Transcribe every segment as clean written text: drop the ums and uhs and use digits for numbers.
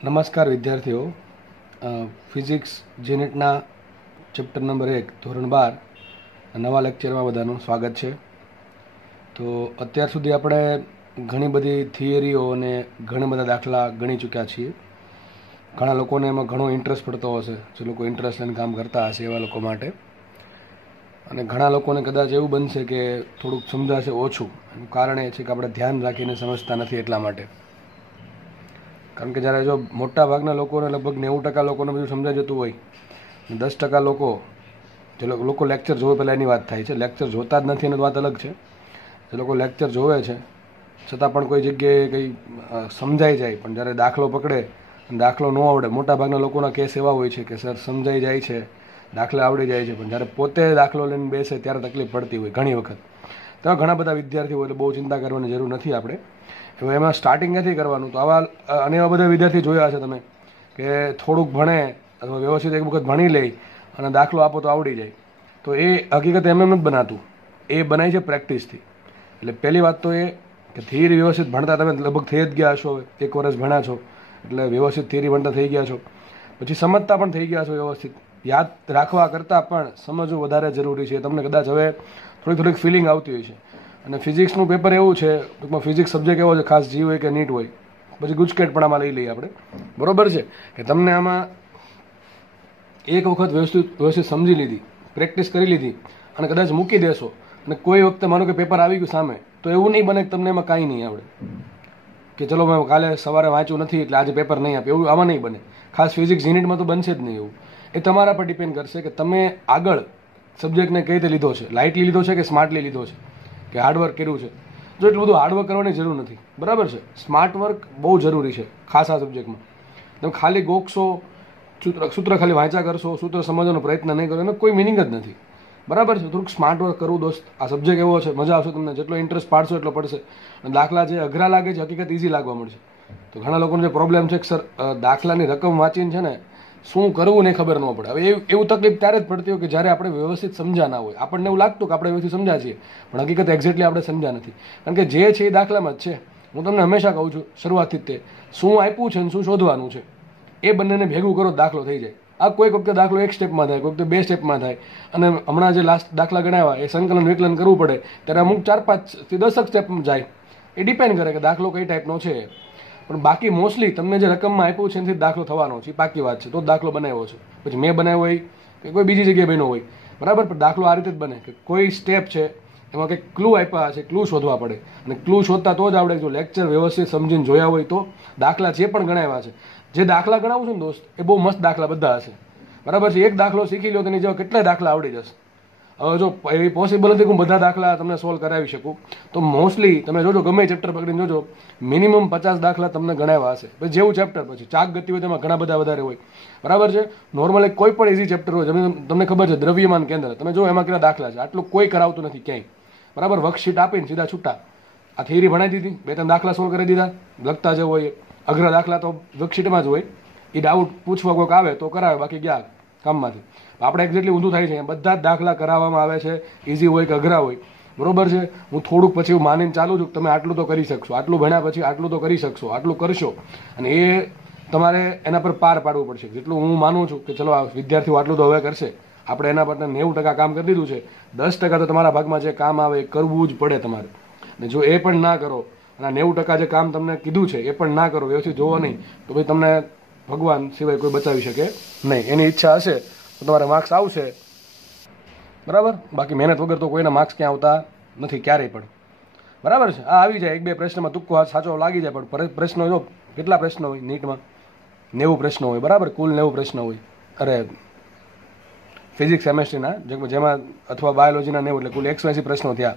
નમસ્કાર વિદ્યાર્થીઓ. Physics જીનેટના chapter number 1 ધોરણ 12 નવા લેક્ચરમાં બધાનું સ્વાગત છે. તો અત્યાર સુધી આપણે ઘણી બધી થિયરીઓ અને ઘણા બધા દાખલા ગણી ચૂક્યા છીએ. ઘણા લોકોને એમાં ઘણો ઇન્ટરેસ્ટ પડતો હશે, જે લોકો ઇન્ટરેસ્ટ લઈને કામ કરતા હશે એવા લોકો માટે. અને ઘણા લોકોને કદાચ એવું બનશે કે થોડુંક સમજાશે ઓછું. એનું કારણ એ છે કે આપણે ધ્યાન રાખીને સમજતા નથી એટલા માટે. કારણ કે જ્યારે જો મોટા ભાગના લોકોને લગભગ 90% લોકોને બધું સમજાઈ જતું હોય, 10% લોકો જે લોકો લેક્ચર જોવે, પહેલાં એની વાત થાય છે. લેક્ચર જોતા જ નથી એની વાત અલગ છે. જે લોકો લેક્ચર જોવે છે છતાં પણ કોઈ જગ્યાએ કંઈ સમજાઈ જાય, પણ જ્યારે દાખલો પકડે અને દાખલો ન આવડે, મોટા ભાગના લોકોના કેસ એવા હોય છે કે સર સમજાઈ જાય છે, દાખલા આવડી જાય છે, પણ જ્યારે પોતે દાખલો લઈને બેસે ત્યારે તકલીફ પડતી હોય ઘણી વખત. તો ઘણા બધા વિદ્યાર્થીઓ, એટલે બહુ ચિંતા કરવાની જરૂર નથી આપણે. હવે એમાં સ્ટાર્ટિંગ નથી કરવાનું. તો આવા અને એવા બધા વિદ્યાર્થી જોયા છે તમે કે થોડુંક ભણે અથવા વ્યવસ્થિત એક વખત ભણી લે અને દાખલો આપો તો આવડી જાય. તો એ હકીકત એમ નથી બનાતું, એ બનાય છે પ્રેક્ટિસથી. એટલે પહેલી વાત તો એ કે થિયરી વ્યવસ્થિત ભણતા તમે લગભગ થઈ જ ગયા હશો. હવે 1 વર્ષ ભણ્યા છો એટલે વ્યવસ્થિત થિયરી ભણતા થઈ ગયા છો, પછી સમજતા પણ થઈ ગયા છો વ્યવસ્થિત. યાદ રાખવા કરતાં પણ સમજવું વધારે જરૂરી છે. તમને કદાચ હવે થોડીક ફિલિંગ આવતી હોય છે. અને ફિઝિક્સનું પેપર એવું છે, ટૂંકમાં ફિઝિક્સ સબ્જેક્ટ એવો છે, ખાસ જી હોય કે નીટ હોય, પછી ગુજકેટ પણ આમાં લઈ લઈએ આપણે, બરોબર છે, કે તમને આમાં એક વખત વ્યવસ્થિત સમજી લીધી, પ્રેક્ટિસ કરી લીધી અને કદાચ મૂકી દેશો અને કોઈ વખતે માનો કે પેપર આવી ગયું સામે, તો એવું નહીં બને કે તમને એમાં કાંઈ નહીં આવડે, કે ચલો મેં કાલે સવારે વાંચ્યું નથી એટલે આજે પેપર નહીં આપે, એવું આમાં નહીં બને. ખાસ ફિઝિક્સ યુનિટમાં તો બનશે જ નહીં એવું. એ તમારા પર ડિપેન્ડ કરશે કે તમે આગળ સબ્જેક્ટને કઈ રીતે લીધો છે, લાઇટલી લીધો છે કે સ્માર્ટલી લીધો છે, કે હાર્ડવર્ક કર્યું છે. જો એટલું બધું હાર્ડવર્ક કરવાની જરૂર નથી, બરાબર છે. સ્માર્ટ વર્ક બહુ જરૂરી છે ખાસ આ સબ્જેક્ટમાં. તમે ખાલી ગોખશો, સૂત્ર ખાલી વાંચા કરશો, સૂત્ર સમજવાનો પ્રયત્ન નહીં કરો, એનો કોઈ મિનિંગ જ નથી, બરાબર છે. થોડુંક સ્માર્ટ વર્ક કરવું દોસ્ત. આ સબ્જેક્ટ એવો છે, મજા આવશે તમને. જેટલો ઇન્ટરેસ્ટ પાડશો એટલો પડશે. અને દાખલા જે અઘરા લાગે છે હકીકત ઇઝી લાગવા મળશે. તો ઘણા લોકોનો જે પ્રોબ્લેમ છે કે સર દાખલાની રકમ વાંચીને છે ને શું કરવું ને ખબર ન પડે. હવે એવું તકલીફ ત્યારે જ પડતી હોય કે જ્યારે આપણે વ્યવસ્થિત સમજ્યા ના હોય. આપણને એવું લાગતું કે આપણે વ્યવસ્થિત સમજ્યા છીએ, પણ હકીકત એક્ઝેક્ટલી આપણે સમજ્યા નથી. કારણ કે જે છે એ દાખલામાં જ છે. હું તમને હંમેશા કહું છું શરૂઆતથી જ, તે શું આપ્યું છે ને શું શોધવાનું છે એ બંનેને ભેગું કરો દાખલો થઈ જાય. આ કોઈક વખતે દાખલો 1 સ્ટેપમાં થાય, કોઈક વખતે 2 સ્ટેપમાં થાય. અને હમણાં જે લાસ્ટ દાખલા ગણાવ્યા એ સંકલન વિકલન કરવું પડે ત્યારે અમુક 4, 5 થી 10 સ્ટેપમાં જાય. એ ડિપેન્ડ કરે કે દાખલો કઈ ટાઈપનો છે. પણ બાકી મોસ્ટલી તમને જે રકમમાં આપ્યું છે એનાથી દાખલો થવાનો છે, પાકી વાત છે. તો દાખલો બનાવ્યો છે, પછી મેં બનાવ્યો હોય કે કોઈ બીજી જગ્યાએ બન્યો હોય, બરાબર. પણ દાખલો આ રીતે જ બને કે કોઈ સ્ટેપ છે એમાં કંઈક ક્લુ આપ્યા છે, ક્લુ શોધવા પડે. અને ક્લુ શોધતા તો જ આવડે. જો લેક્ચર વ્યવસ્થિત સમજીને જોયા હોય તો દાખલા જે પણ ગણાવ્યા છે, જે દાખલા ગણાવું છું ને દોસ્ત, એ બહુ મસ્ત દાખલા બધા હશે, બરાબર છે. એક દાખલો શીખી લો તેની જેવા કેટલાય દાખલા આવડી જશે. હવે જો એવી પોસિબલ નથી કે હું બધા દાખલા તમને સોલ્વ કરાવી શકું, તો મોસ્ટલી તમે જોજો, ગમે ચેપ્ટર પકડીને જોજો, મિનિમમ 50 દાખલા તમને ગણાવ્યા હશે. પછી જેવું ચેપ્ટર, પછી ચાક ગતિ હોય તેમાં ઘણા બધા વધારે હોય, બરાબર છે. નોર્મલી કોઈ પણ ઇઝી ચેપ્ટર હોય, તમને ખબર છે દ્રવ્યમાન કેન્દ્ર, તમે જો એમાં કેટલા દાખલા છે, આટલું કોઈ કરાવતું નથી ક્યાંય, બરાબર. વર્કશીટ આપીને સીધા છૂટા આ થિયરી ભણાવી દીધી, 2-3 દાખલા સોલ્વ કરી દીધા, લખતા જે હોય અઘરા દાખલા તો વર્કશીટમાં જ હોય. એ ડાઉટ પૂછવા કોઈક આવે તો કરાવે, બાકી ગયા કામમાંથી. આપણે એક્ઝેક્ટલી ઊંધું થાય છે. બધા જ દાખલા કરાવવામાં આવે છે, ઇઝી હોય કે અઘરા હોય, બરોબર છે. હું થોડુંક પછી હું માનીને ચાલુ છું કે તમે આટલું તો કરી શકશો, આટલું ભણ્યા પછી આટલું તો કરી શકશો, આટલું કરશો. અને એ તમારે એના પર પાર પાડવું પડશે. જેટલું હું માનું છું કે ચલો આ વિદ્યાર્થીઓ આટલું તો હવે કરશે, આપણે એના પર 90% કામ કરી દીધું છે, 10% તો તમારા ભાગમાં જે કામ આવે એ કરવું જ પડે તમારે. અને જો એ પણ ના કરો અને 90% જે કામ તમને કીધું છે એ પણ ના કરો, વ્યવસ્થિત જોવો નહીં, તો ભાઈ તમને ભગવાન સિવાય કોઈ બચાવી શકે નહીં. એની ઈચ્છા હશે તો તમારે માર્ક્સ આવશે, બરાબર. બાકી મહેનત વગર તો કોઈના માર્ક્સ ક્યાં આવતા નથી ક્યારેય પણ, બરાબર છે. આ આવી જાય 1-2 પ્રશ્નમાં તુક્કો સાચો લાગી જાય, પણ પ્રશ્નો જો કેટલા પ્રશ્નો હોય નીટમાં, 90 પ્રશ્નો હોય, બરાબર. કુલ 90 પ્રશ્નો હોય. અરે ફિઝિક્સ કેમેસ્ટ્રીના જેમાં અથવા બાયોલોજીના 90, એટલે કુલ 180 પ્રશ્નો થયા.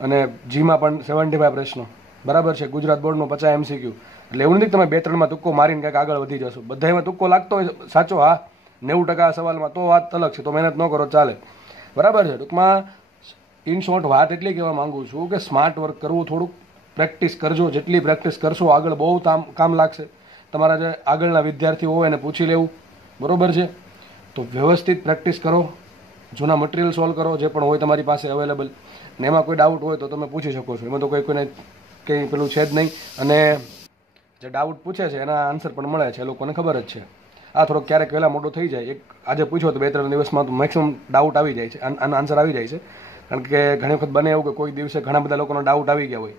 અને જીમાં પણ 75 પ્રશ્નો, બરાબર છે. ગુજરાત બોર્ડનો 50 MCQ. એટલે એવું નથી તમે 2-3માં તુક્કો મારીને કંઈક આગળ વધી જશો. બધા એમાં તુક્કો લાગતો હોય સાચો, હા 90% સવાલમાં, તો વાત અલગ છે, તો મહેનત ન કરો ચાલે, બરાબર છે. ટૂંકમાં ઇન શોર્ટ વાત એટલી કહેવા માંગુ છું કે સ્માર્ટ વર્ક કરવું, થોડુંક પ્રેક્ટિસ કરજો. જેટલી પ્રેક્ટિસ કરશો આગળ બહુ કામ લાગશે. તમારા જે આગળના વિદ્યાર્થીઓ હોય એને પૂછી લેવું, બરોબર છે. તો વ્યવસ્થિત પ્રેક્ટિસ કરો, જૂના મટીરિયલ સોલ્વ કરો જે પણ હોય તમારી પાસે અવેલેબલ. ને એમાં કોઈ ડાઉટ હોય તો તમે પૂછી શકો છો, એમાં તો કોઈને કંઈ પેલું છે જ નહીં. અને જે ડાઉટ પૂછે છે એના આન્સર પણ મળે છે, એ લોકોને ખબર જ છે. આ થોડોક ક્યારેક વહેલા મોટો થઈ જાય, એક આજે પૂછો તો 2-3 દિવસમાં તો મેક્સિમમ ડાઉટ આવી જાય છે, આનો આન્સર આવી જાય છે. કારણ કે ઘણી વખત બને એવું કે કોઈ દિવસે ઘણા બધા લોકોનો ડાઉટ આવી ગયા હોય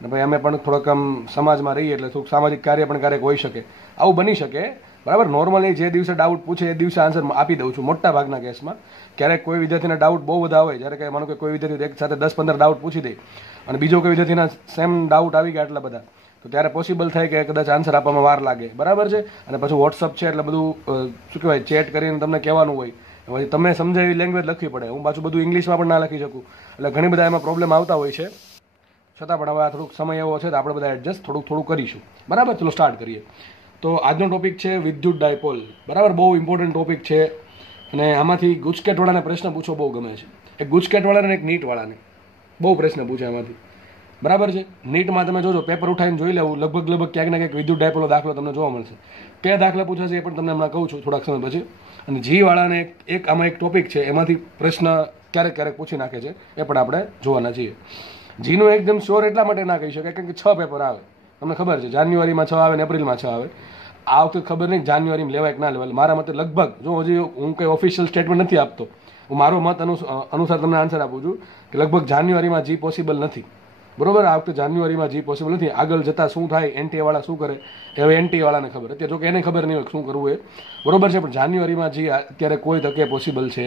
અને ભાઈ અમે પણ થોડોક આમ સમાજમાં રહીએ એટલે થોડુંક સામાજિક કાર્ય પણ ક્યારેક હોઈ શકે, આવું બની શકે. બરાબર, નોર્મલી જે દિવસે ડાઉટ પૂછે એ દિવસે આન્સર આપી દઉં છું મોટા ભાગના કેસમાં. ક્યારેક કોઈ વિદ્યાર્થીના ડાઉટ બહુ બધા હોય, જ્યારે કે માનો કે કોઈ વિદ્યાર્થી એક સાથે 10-15 ડાઉટ પૂછી દે અને બીજો કોઈ વિદ્યાર્થીના સેમ ડાઉટ આવી ગયા આટલા બધા, તો ત્યારે પોસિબલ થાય કે કદાચ આન્સર આપવામાં વાર લાગે. બરાબર છે. અને પછી વોટ્સઅપ છે એટલે બધું શું કહેવાય, ચેટ કરીને તમને કહેવાનું હોય, પછી તમે સમજાય એવી લેંગ્વેજ લખવી પડે. હું પાછું બધું ઇંગ્લિશમાં પણ ના લખી શકું, એટલે ઘણી બધા એમાં પ્રોબ્લેમ આવતા હોય છે. છતાં પણ હવે આ થોડુંક સમય એવો છે તો આપણે બધા એડજસ્ટ થોડું કરીશું. બરાબર, ચલો સ્ટાર્ટ કરીએ. તો આજનો ટોપિક છે વિદ્યુત ડાયપોલ. બરાબર, બહુ ઇમ્પોર્ટન્ટ ટોપિક છે અને આમાંથી ગુજકેટવાળાને પ્રશ્ન પૂછવો બહુ ગમે છે. એક ગુજકેટવાળાને એક નીટવાળાને બહુ પ્રશ્ન પૂછે એમાંથી. બરાબર છે. નીટમાં તમે જોજો, પેપર ઉઠાવીને જોઈ લેવું, લગભગ ક્યાંક ને ક્યાંક વિદ્યુત ડાયપોલનો દાખલો તમને જોવા મળશે. કયા દાખલા પૂછાશે એ પણ તમને હમણાં કહું છું થોડાક સમય પછી. અને જી વાળાને આમાં એક ટોપિક છે, એમાંથી પ્રશ્ન ક્યારેક પૂછી નાખે છે, એ પણ આપણે જોવાના છીએ. જીનું એકદમ શ્યોર એટલા માટે ના કહી શકાય કારણ કે 6 પેપર આવે, તમને ખબર છે. જાન્યુઆરીમાં 6 આવે ને એપ્રિલમાં 6 આવે. આ વખતે ખબર નહીં જાન્યુઆરીમાં લેવાય કે ના લેવાય. મારા મતે લગભગ, જો હજી હું કંઈ ઓફિશિયલ સ્ટેટમેન્ટ નથી આપતો, હું મારો મત અનુસાર તમને આન્સર આપું છું કે લગભગ જાન્યુઆરીમાં જી પોસિબલ નથી. બરોબર, આ વખતે જાન્યુઆરીમાં જી પોસિબલ નથી. આગળ જતાં શું થાય, એનટીએ વાળા શું કરે એ હવે એનટીએ વાળાને ખબર. અત્યારે જો કે એને ખબર નહીં હોય શું કરવું એ, બરોબર છે. પણ જાન્યુઆરીમાં જી અત્યારે કોઈ તકે પોસિબલ છે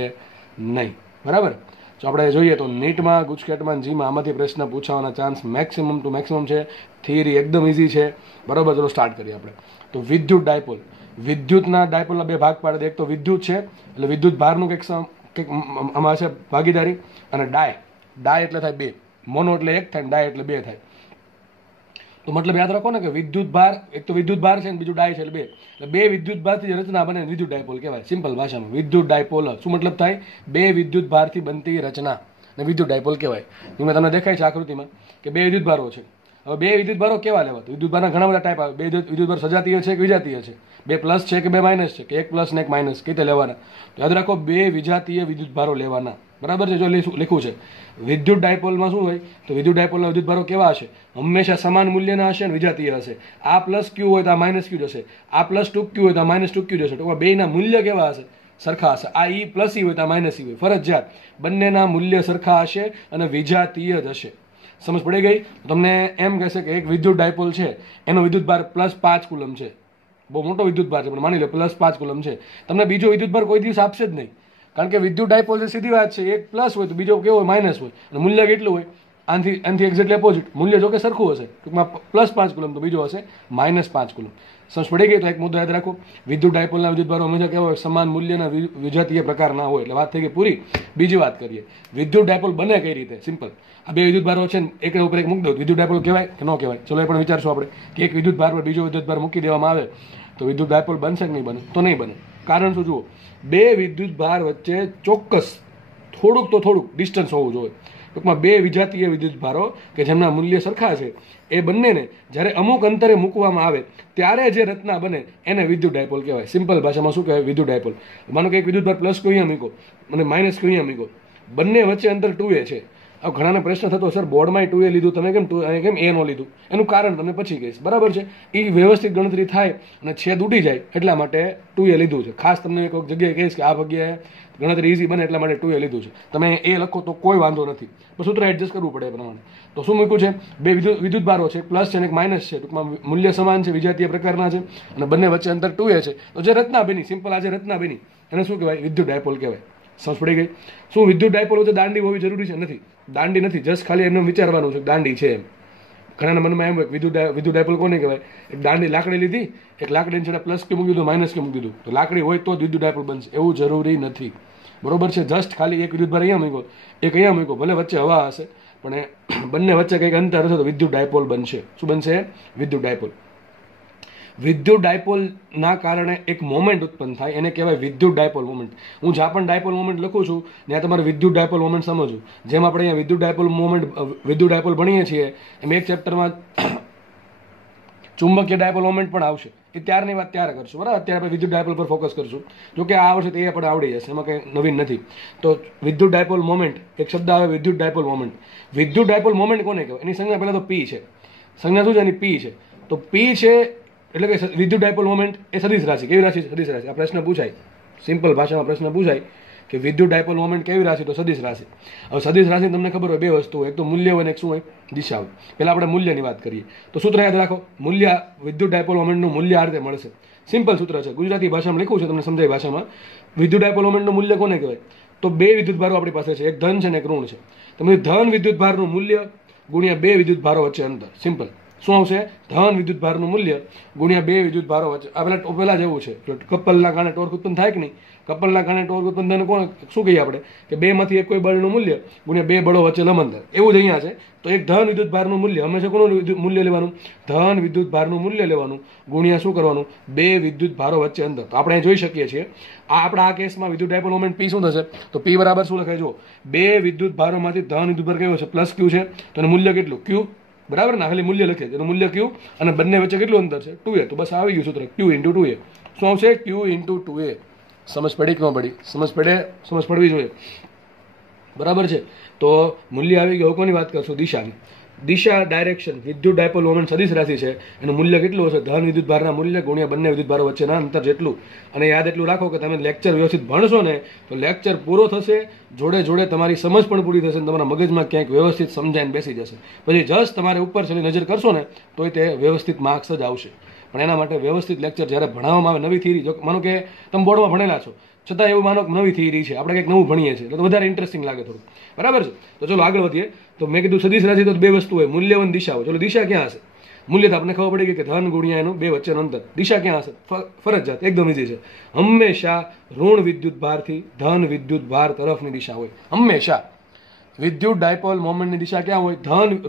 નહીં. બરાબર, તો આપણે જોઈએ તો નીટમાં, ગુજકેટમાં, જીમાં આમાંથી પ્રશ્ન પૂછાવાના ચાન્સ મેક્સિમમ ટુ મેક્સિમમ છે. થિયરી એકદમ ઇઝી છે. બરાબર, ચલો સ્ટાર્ટ કરીએ આપણે. તો વિદ્યુત ડાયપોલ, વિદ્યુતના ડાયપોલના 2 ભાગ પાડે. એક તો વિદ્યુત છે એટલે વિદ્યુત ભારનું કંઈક આમાં છે ભાગીદારી, અને ડાય એટલે થાય 2, મોનો એટલે 1 થાય, ડાય એટલે 2 થાય. તો મતલબ યાદ રાખો ને કે વિદ્યુત ભાર, એક તો વિદ્યુત ભાર છે ને બીજું ડાય છે એટલે 2. એટલે 2 વિદ્યુત ભારથી જે રચના બને વિદ્યુત ડાયપોલ કહેવાય. સિમ્પલ ભાષામાં વિદ્યુત ડાયપોલ શું મતલબ થાય, 2 વિદ્યુત ભારથી બનતી રચના ને વિદ્યુત ડાયપોલ કહેવાય. એમાં તમને દેખાય છે આકૃતિમાં કે 2 વિદ્યુત ભારો છે. હવે 2 વિદ્યુત ભારો કેવા લેવા? તો વિદ્યુત ભારના ઘણા બધા ટાઈપ આવે. 2 વિદ્યુત ભાર સજાતીય છે કે વિજાતીય છે, 2 પ્લસ છે કે 2 માઇનસ છે, કે 1 પ્લસ ને 1 માઇનસ, કઈ રીતે લેવાના? તો યાદ રાખો 2 વિજાતીય વિદ્યુત ભારો લેવાના. બરાબર છે. જો લખ્યું છે વિદ્યુત ડાયપોલમાં શું હોય, તો વિદ્યુત ડાયપોલના વિદ્યુત ભારો કેવા હશે? હંમેશા સમાન મૂલ્યના હશે અને વિજાતીય હશે. આ પ્લસ ક્યુ હોય તો આ માઇનસ ક્યુ જશે, આ પ્લસ 2 ક્યુ હોય તો આ માઇનસ 2 ક્યુ જશે. ટૂંકમાં બેયના મૂલ્ય કેવા હશે? સરખા હશે. આ ઈ પ્લસ ઈ હોય તો આ માઇનસ ઈ હોય. ફરજિયાત બંનેના મૂલ્ય સરખા હશે અને વિજાતીય જ હશે. સમજ પડી ગઈ? તમને એમ કહેશે કે એક વિદ્યુત ડાયપોલ છે, એનો વિદ્યુત ભાર +5 કુલમ છે. બહુ મોટો વિદ્યુત ભાર છે, પણ માની લો +5 કુલમ છે. તમને બીજો વિદ્યુત ભાર કોઈ દિવસ આપશે જ નહીં, કારણ કે વિદ્યુત ડાયપોલ જે સીધી વાત છે, એક પ્લસ હોય તો બીજો કેવો હોય? માઇનસ હોય. અને મૂલ્ય કેટલું હોય? આનાથી એક્ઝેક્ટલી ઓપોઝિટ. મૂલ્ય જો કે સરખું હશે, ટૂંકમાં +5 કુલમ તો બીજો હશે -5 કુલમ. સમજ પડી ગઈ? તો એક મુદ્દો યાદ રાખો, વિદ્યુત ડાયપોલના વિદ્યુત ભારો હંમેશા કેવા હોય? સમાન મૂલ્યના વિજાતીય પ્રકારના હોય. એટલે વાત થઈ ગઈ પૂરી. બીજી વાત કરીએ, વિદ્યુત ડાયપોલ બને કઈ રીતે? સિમ્પલ. આ 2 વિદ્યુત ભારો છે ને એક ઉપર એક મૂકી દો, વિદ્યુત ડાયપોલ કહેવાય કે ન કહેવાય? ચલો એ પણ વિચારશું આપણે કે એક વિદ્યુત ભાર પર બીજો વિદ્યુત ભાર મૂકી દેવામાં આવે તો વિદ્યુત ડાયપોલ બનશે કે નહીં બને? તો નહીં બને. કારણ શું? જુઓ, 2 વિદ્યુત ભાર વચ્ચે ચોક્કસ થોડુંક ડિસ્ટન્સ હોવું જોઈએ. ટૂંકમાં 2 વિજાતીય વિદ્યુત ભારો કે જેમના મૂલ્ય સરખા છે, એ બંનેને જ્યારે અમુક અંતરે મૂકવામાં આવે ત્યારે જે રચના બને એને વિદ્યુત ડાયપોલ કહેવાય. સિમ્પલ ભાષામાં શું કહેવાય? વિદ્યુત ડાયપોલ. માનો કે એક વિદ્યુત ભાર પ્લસ ક્યુ અહીંયા મૂકો અને માઇનસ ક્યુ અહીંયા મૂકો, બંને વચ્ચે અંતર 2a છે. હવે ઘણાને પ્રશ્ન થતો, સર બોર્ડમાં 2a લીધું, તમે કેમ a નો લીધું? એનું કારણ તમને પછી કહીશ. બરાબર છે. એ વ્યવસ્થિત ગણતરી થાય અને છેદ ઉડી જાય એટલા માટે 2a લીધું છે. ખાસ તમને એક જગ્યાએ કહીશ કે આ જગ્યાએ ગણતરી ઇઝી બને એટલા માટે 2a લીધું છે. તમે એ લખો તો કોઈ વાંધો નથી, પણ સૂત્ર એડજસ્ટ કરવું પડે એ પ્રમાણે. તો શું મૂક્યું છે? 2 વિદ્યુત ભારો છે, એક પ્લસ છે અને એક માઇનસ છે. ટૂંકમાં મૂલ્ય સમાન છે, વિજાતીય પ્રકારના છે અને બંને વચ્ચે અંતર 2a છે. તો જે રચના બની, સિમ્પલ આ જે રચના બની એને શું કહેવાય? વિદ્યુત ડાયપોલ કહેવાય. સમજ પડી ગઈ? શું વિદ્યુત ડાયપોલ વચ્ચે દાંડી હોવી જરૂરી છે? નથી. દાંડી નથી. જસ્ટ ખાલી એમને વિચારવાનું છે કે દાંડી છે એમ. ઘણાના મનમાં એમ હોય વિદ્યુત ડાયપોલ કોને કહેવાય? એક દાંડી લાકડી લીધી, એક લાકડીની છેડે પ્લસ કે મૂકી દીધું, માઇનસ કે મૂકી દીધું, તો લાકડી હોય તો જ વિદ્યુત ડાયપોલ બનશે એવું જરૂરી નથી. બરોબર છે. જસ્ટ ખાલી એક વિદ્યુત ભાર અહીંયા મૂકો, એક અહીંયા મૂકો, ભલે વચ્ચે હવા હશે પણ એ બંને વચ્ચે કંઈક અંતર હશે તો વિદ્યુત ડાયપોલ બનશે. શું બનશે? વિદ્યુત ડાયપોલ. વિદ્યુત ડાયપોલના કારણે એક મોમેન્ટ ઉત્પન્ન થાય, એને કહેવાય વિદ્યુત ડાયપોલ મોમેન્ટ. હું જ્યાં પણ ડાયપોલ મોમેન્ટ લખું છું ત્યાં તમારે વિદ્યુત ડાયપોલ મોમેન્ટ સમજવું. જેમ આપણે અહીંયા વિદ્યુત ડાયપોલ ભણીએ છીએ એમ એક ચેપ્ટરમાં ચુંબકીય ડાયપોલ મોમેન્ટ પણ આવશે. એ ત્યારની વાત ત્યારે કરશું. બરાબર, અત્યારે આપણે વિદ્યુત ડાયપોલ પર ફોકસ કરશું. જો કે આ આવશે તો એ પણ આવડી જશે, એમાં કંઈ નવીન નથી. તો વિદ્યુત ડાયપોલ મોમેન્ટ, એક શબ્દ આવે વિદ્યુત ડાયપોલ મોમેન્ટ. વિદ્યુત ડાયપોલ મોમેન્ટ કોને કહેવાય? એની સંજ્ઞા પહેલાં તો પી છે. સંજ્ઞા શું છે? એની પી છે. તો પી છે એટલે કે વિદ્યુત ડાયપોલ મોમેન્ટ એ સદિશ રાશિ. કેવી રાશિ? સદિશ રાશિ. આ પ્રશ્ન પૂછાય, સિમ્પલ ભાષામાં પ્રશ્ન પૂછાય કે વિદ્યુત ડાયપોલ મોમેન્ટ કેવી રાશિ? તો સદિશ રાશિ. હવે સદિશ રાશિ તમને ખબર હોય બે વસ્તુ હોય, એક તો મૂલ્ય હોય ને એક શું હોય? દિશા હોય. પહેલા આપણે મૂલ્યની વાત કરીએ તો સૂત્ર યાદ રાખો. મૂલ્ય વિદ્યુત ડાયપોલ મોમેન્ટનું મૂલ્ય આ રીતે મળશે. સિમ્પલ સૂત્ર છે, ગુજરાતી ભાષામાં લખ્યું છે, તમને સમજાય ભાષામાં. વિદ્યુત ડાયપોલ મોમેન્ટનું મૂલ્ય કોને કહેવાય? તો બે વિદ્યુત ભારો આપણી પાસે છે, એક ધન છે ને એક ઋણ છે. તમે ધન વિદ્યુત ભારનું મૂલ્ય ગુણ્યા બે વિદ્યુત ભારો વચ્ચે અંતર. સિમ્પલ. શું આવશે? ધન વિદ્યુત ભારનું મૂલ્ય ગુણ્યા બે વિદ્યુત ભારો વચ્ચે. આ પહેલા જેવું છે, કપલના કારણે ટોર્ક ઉત્પન્ન થાય કે નહીં? કપલના કારણે ટોર્ક ઉત્પન્ન થઈને કોણ શું કહીએ આપણે કે બે માંથી એક કોઈ બળનું મૂલ્ય ગુણ્યા બે બળો વચ્ચે લંબંતર. એવું જ અહીંયા છે. તો એક ધન વિદ્યુત ભારનું મૂલ્ય હંમેશા કોનું મૂલ્ય લેવાનું? ધન વિદ્યુત ભારનું મૂલ્ય લેવાનું ગુણ્યા શું કરવાનું? બે વિદ્યુત ભારો વચ્ચે અંતર. તો આપણે જોઈ શકીએ છીએ આપણા આ કેસમાં વિદ્યુત ડાયપોલ મોમેન્ટ પી શું થશે? તો પી બરાબર શું લખાય? જો બે વિદ્યુત ભારોમાંથી ધન વિદ્યુત ભાર કયો છે? પ્લસ ક્યુ છે. તો એનું મૂલ્ય કેટલું? ક્યુ. બરાબર ને? ખાલી મૂલ્ય લખીએ એનું મૂલ્ય ક્યુ અને બંને વચ્ચે કેટલું અંતર છે? 2a. તો બસ આવી ગયું સૂત્ર, ક્યુ ઇન્ટુ 2a. શું આવશે? ક્યુ ઇન્ટુ 2a. સમજ પડી કે ન પડી? સમજ પડવી જોઈએ. બરાબર છે. તો મૂલ્ય આવી ગયું. કોની વાત કરશું? દિશાની. દિશા, ડાયરેક્શન, વિદ્યુત ડાયપોલ મોમેન્ટ સદિશ રાશિ છે. એનું મૂલ્ય કેટલું હશે? ધન વિદ્યુત ભારના મૂલ્ય ગુણ્યા બંને વિદ્યુત ભારો વચ્ચેના અંતર જેટલું. અને યાદ એટલું રાખો કે તમે લેક્ચર વ્યવસ્થિત ભણશો ને તો લેક્ચર પૂરો થશે, જોડે જોડે તમારી સમજ પણ પૂરી થશે, તમારા મગજમાં ક્યાંક વ્યવસ્થિત સમજાઈને બેસી જશે. પછી જસ્ટ તમારે ઉપર છેલ્લી નજર કરશો ને તોય તે વ્યવસ્થિત માર્ક્સ જ આવશે. પણ એના માટે વ્યવસ્થિત લેક્ચર જ્યારે ભણાવવામાં આવે, નવી થિયરી, જો માનો કે તમે બોર્ડમાં ભણેલા છો છતાં એવું માનો કે નવી થિયરી છે, આપણે કંઈક નવું ભણીએ છીએ તો વધારે ઇન્ટરેસ્ટિંગ લાગે થોડું. બરાબર છે? તો ચલો આગળ વધીએ. તો મેં કીધું સદિશ રાશિ તો બે વસ્તુ હોય, મૂલ્ય અને દિશા હોય. ચલો દિશા ક્યાં હશે? મૂલ્ય તો આપણે ખબર પડી ગઈ કે ધન ગુણ્યા એનું બે વચ્ચેનું અંતર. દિશા ક્યાં હશે? ફરજિયાત, એકદમ ઈઝી છે. હંમેશા ઋણ વિદ્યુત ભારથી ધન વિદ્યુત ભાર તરફની દિશા હોય. હંમેશા વિદ્યુત ડાયપોલ મોમેન્ટની દિશા ક્યાં હોય?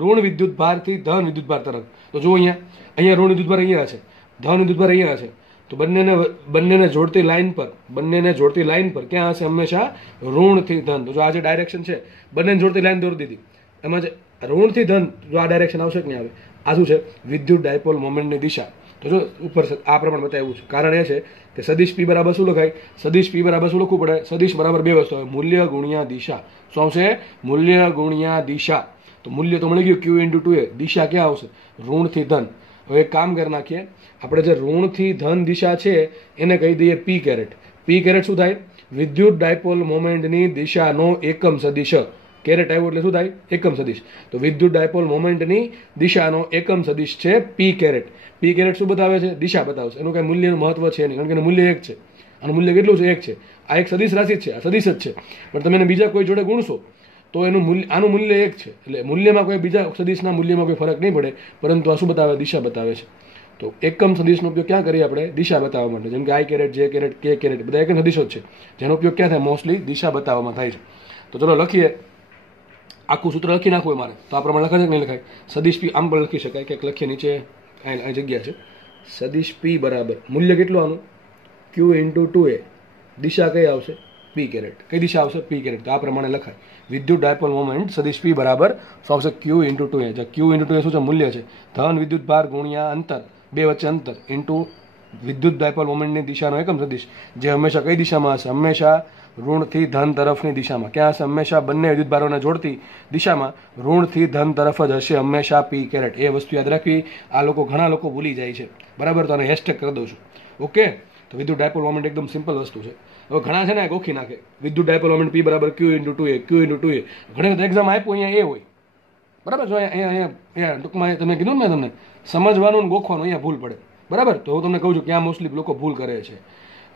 ઋણ વિદ્યુત ભારથી ધન વિદ્યુત ભાર તરફ. તો જો અહીંયા ઋણ વિદ્યુત ભાર અહીંયા છે, ધન વિદ્યુત ભાર અહીંયા છે. તો બંનેને જોડતી લાઈન પર ક્યાં હશે? હંમેશા ઋણથી ધન. તો જો આ જે ડાયરેક્શન છે, બંનેને જોડતી લાઈન દોરી દીધી, એમાં જે ઋણથી ધન જો આ ડાયરેક્શન આવશે કે નહીં આવે? આ શું છે? વિદ્યુત ડાયપોલ મોમેન્ટની દિશા. તો જો ઉપર આ પ્રમાણે બતાવ્યું છે. કારણ એ છે કે સદિશ પી બરાબર શું લખાય? સદિશ પી બરાબર શું લખવું પડે? સદિશ બરાબર બે વસ્તુ આવે, મૂલ્ય ગુણ્યા દિશા. શું આવશે? મૂલ્ય ગુણ્યા દિશા. તો મૂલ્ય તો મળી ગયું ક્યુ ઇન્ટુ 2a. દિશા ક્યાં આવશે? ઋણથી ધન. હવે એક કામ કરી નાખીએ, આપણે જે ઋણથી ધન દિશા છે એને કહી દઈએ પી કેરેટ. પી કેરેટ શું થાય? વિદ્યુત ડાયપોલ મોમેન્ટની દિશાનો એકમ સદિશ. કેરેટ આવ્યો એટલે શું થાય? એકમ સદિશ. તો વિદ્યુત ડાયપોલ મોમેન્ટની દિશાનો એકમ સદિશ છે પી કેરેટ. પી કેરેટ શું બતાવે છે? દિશા બતાવશે. એનું કઈ મૂલ્યનું મહત્વ છે નહીં, કારણ કે એનું મૂલ્ય એક છે. આનું મૂલ્ય કેટલું છે? એક છે. આ એક સદિશ રાશિ છે, આ સદિશ જ છે. પણ તમે એને બીજા કોઈ જોડે ગુણશો તો એનું મૂલ્ય, આનું મૂલ્ય એક છે. એટલે મૂલ્યમાં કોઈ બીજા સદિશના મૂલ્યમાં કોઈ ફરક નહીં પડે, પરંતુ આ શું બતાવે? દિશા બતાવે છે. તો એકમ સદિશનો ઉપયોગ ક્યાં કરીએ આપણે? દિશા બતાવવા માટે. જેમ કે આઈ કેરેટ, જે કેરેટ, કે કેરેટ બધા એકમ સદિશો જ છે, જેનો ઉપયોગ ક્યાં થાય? મોસ્ટલી દિશા બતાવવામાં થાય છે. તો ચલો લખીએ. આખું સૂત્ર લખી નાખવું મારે તો આ પ્રમાણે લખાય કે નહીં લખાય? સદિશ પી આમ પણ લખી શકાય. ક્યાંક લખીએ નીચે, અહીં જગ્યા છે. સદિશ પી બરાબર મૂલ્ય કેટલું આનું? ક્યુ ઇન્ટુ 2a. દિશા કઈ આવશે? પી કેરેટ. કઈ દિશા આવશે? પી કેરેટ. તો આ પ્રમાણે લખાય. વિદ્યુત ડાયપોલ મોમેન્ટ સદિશ પી બરાબર શું આવશે? ક્યુ ઇન્ટુ 2a. જે ક્યુ ઇન્ટુ 2a શું છે? મૂલ્ય છે. ધન વિદ્યુત ભાર ગુણ્યા અંતર, બે વચ્ચે અંતર, ઇન્ટુ વિદ્યુત ડાયપોલ મોમેન્ટની દિશાનો એકમ સદિશ, જે હંમેશા કઈ દિશામાં હશે? હંમેશા ઋણથી ધન તરફની દિશામાં. ક્યાં હશે? હંમેશા બંને વિદ્યુત ભારોને જોડતી દિશામાં ઋણથી ધન તરફ જ હશે હંમેશા પી કેરેટ. એ વસ્તુ યાદ રાખવી. આ લોકો, ઘણા લોકો ભૂલી જાય છે. બરાબર? તો આને હેશટેગ કરી દઉં છું. ઓકે? તો વિદ્યુત ડાયપોલ મોમેન્ટ એકદમ સિમ્પલ વસ્તુ છે. હવે ઘણા છે ને ગોખી નાખે વિદ્યુત ડાયપોલ મોમેન્ટ પી બરાબર ક્યુ ઇન્ટુ 2a, ક્યુ ઇન્ટુ 2a. ઘણી વખત એક્ઝામ આપ્યું અહીંયા એ હોય. બરાબર? જો અહીંયા ટૂંકમાં તમે કીધું ને, તમને સમજવાનું ગોખવાનું અહીંયા ભૂલ પડે. બરાબર? તો હું તમને કહું છું ક્યાં મોસ્ટલી લોકો ભૂલ કરે છે.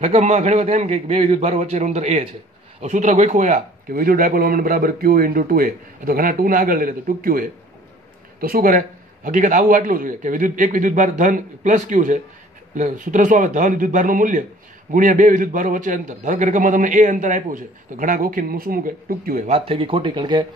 રકમમાં ઘણી વખત એમ કે બે વિદ્યુત ભારો વચ્ચેનું અંતર એ છે. સૂત્ર ગોખ્યું હોય કે વિદ્યુત ડાયપોલ મોમેન્ટ બરાબર ક્યુ ઇન્ટુ 2a. તો ઘણા 2 ના આગળ લઈ લે તો 2qa. તો શું કરે? હકીકત આવું આટલું જોઈએ કે એક વિદ્યુત ભાર ધન પ્લસ ક્યુ છે. એટલે સૂત્ર શું આવે? ધન વિદ્યુત ભારનું મૂલ્ય ગુણ્યા બે વિદ્યુત ભારો વચ્ચે અંતર. ધારો કે રકમમાં તમને એ અંતર આપ્યું છે તો ઘણા ગોખીને શું મૂકે? 2qa. વાત થઈ ગઈ ખોટી, કારણ કે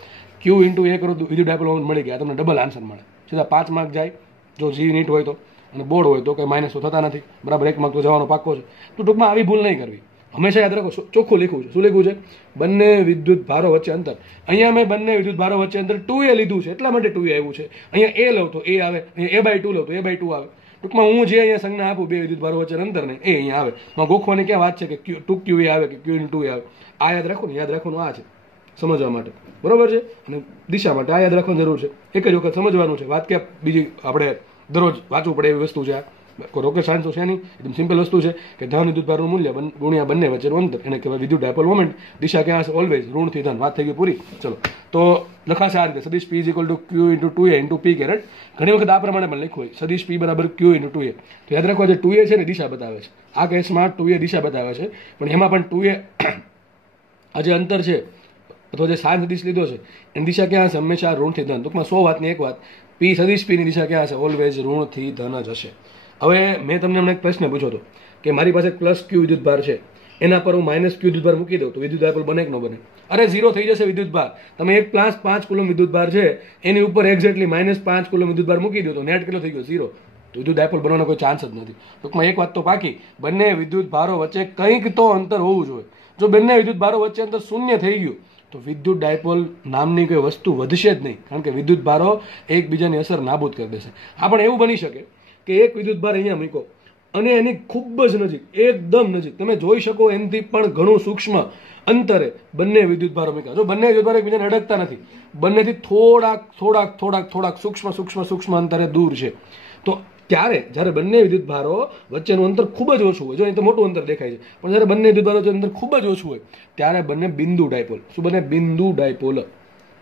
ક્યુ ઇન્ટુ a કરો તો વિદ્યુત ડાયપોલ મોમેન્ટ મળી ગયા. તમને ડબલ આન્સર મળે. સીધા 5 માર્ક જાય જો જી નીટ હોય તો, અને બોર્ડ હોય તો કંઈ માઇનસ તો થતા નથી. બરાબર? 1 માર્ક તો જવાનો પાક્કો છે. તો ટૂંકમાં આવી ભૂલ નહીં કરવી. હંમેશા યાદ રાખો, ચોખ્ખું લખ્યું છે. શું લખ્યું છે? બંને વિદ્યુત ભારો વચ્ચે અંતર. અહીંયા મેં બંને વિદ્યુત ભારો વચ્ચે અંતર 2a લીધું છે, એટલા માટે 2a આવ્યું છે. અહીંયા a લઉં તો a આવે, અહીંયા a/2 લઉં તો a/2 આવે. ટૂંકમાં હું જે અહીંયા સંજ્ઞા આપું બે વિદ્યુત ભારો વચ્ચે અંતર ને, એ અહીંયા આવે. ગોખવાની ક્યાં વાત છે કે 2qa આવે કે ક્યુ ઇન્ટુ 2a આવે? આ યાદ રાખો ને. યાદ રાખવાનું આ છે સમજવા માટે. બરોબર છે? અને દિશા માટે આ યાદ રાખવાની જરૂર છે. એક જ વખત સમજવાનું છે. વાત ક્યાં બીજી આપણે દરરોજ વાંચવું પડે એવી વસ્તુ છે આ. કોઈ રોકેટ સાયન્સ તો છે નહીં, એકદમ સિમ્પલ વસ્તુ છે કે ધન વિદ્યુતભારનું મૂલ્ય ગુણ્યા બંને વચ્ચેનું અંતર, એને કહેવાય વિદ્યુત ડાયપોલ મોમેન્ટ. દિશા ક્યાં હશે? ઓલવેઝ ઋણથી ધન. વાત થઈ ગઈ પૂરી. ચલો તો લખાશે આ રીતે, સદિશ P is equal to Q into 2A into P caret. ઘણી વખત આ પ્રમાણે પણ લખ્યું હોય, સદિશ P બરાબર Q ઇન્ટુ 2A. તો યાદ રાખવા, જે 2A છે ને દિશા બતાવે છે. આ કેસમાં 2A દિશા બતાવે છે, પણ એમાં પણ 2A આ જે અંતર છે અથવા જે સાઇન સદિશ લીધો છે એની દિશા ક્યાં હશે? હંમેશા ઋણથી ધન. ટૂંકમાં 100 વાતની એક વાત, P સદિશ P ની દિશા ક્યાં હશે? ઓલવેઝ ઋણથી ધન જ હશે. હવે મેં તમને હમણાં એક પ્રશ્ન પૂછ્યો હતો કે મારી પાસે પ્લસ Q વિદ્યુતભાર છે, એના પર હું માઇનસ Q વિદ્યુતભાર મૂકી દઉં તો વિદ્યુત ડાયપોલ બને કે ન બને? અરે 0 થઈ જશે વિદ્યુતભાર. તમે એક પ્લસ 5 કુલમ વિદ્યુતભાર છે એની ઉપર એક્ઝેક્ટલી -5 કુલમ વિદ્યુતભાર મૂકી દો તો નેટ કેટલો થઈ ગયો? 0. તો વિદ્યુત ડાયપોલ બનવાનો કોઈ ચાન્સ જ નથી. ટૂંકમાં એક વાત તો પાકી, બંને વિદ્યુત ભારો વચ્ચે કંઈક તો અંતર હોવું જોઈએ. જો બંને વિદ્યુત ભારો વચ્ચે અંતર શૂન્ય થઈ ગયું તો વિદ્યુત ડાયપોલ નામની કોઈ વસ્તુ વધશે જ નહીં, કારણ કે વિદ્યુત ભારો એકબીજાની અસર નાબૂદ કરી દેશે. આ પણ એવું બની શકે કે એક વિદ્યુત ભાર અહીંયા મૂકો અને એની ખૂબ જ નજીક, એકદમ નજીક, તમે જોઈ શકો એનાથી પણ ઘણું સૂક્ષ્મ અંતરે બંને વિદ્યુત ભારો મૂક્યા. જો બંને વિદ્યુત ભારો એકબીજાને અડકતા નથી, બંનેથી થોડાક સૂક્ષ્મ અંતરે દૂર છે, તો ત્યારે જ્યારે બંને વિદ્યુત ભારો વચ્ચેનું અંતર ખૂબ જ ઓછું હોય, જો અહીં તો મોટું અંતર દેખાય છે, પણ જ્યારે બંને વિદ્યુત ભારો વચ્ચેનું અંતર ખૂબ જ ઓછું હોય ત્યારે બંને બિંદુ ડાયપોલ. શું બને? બિંદુ ડાયપોલ.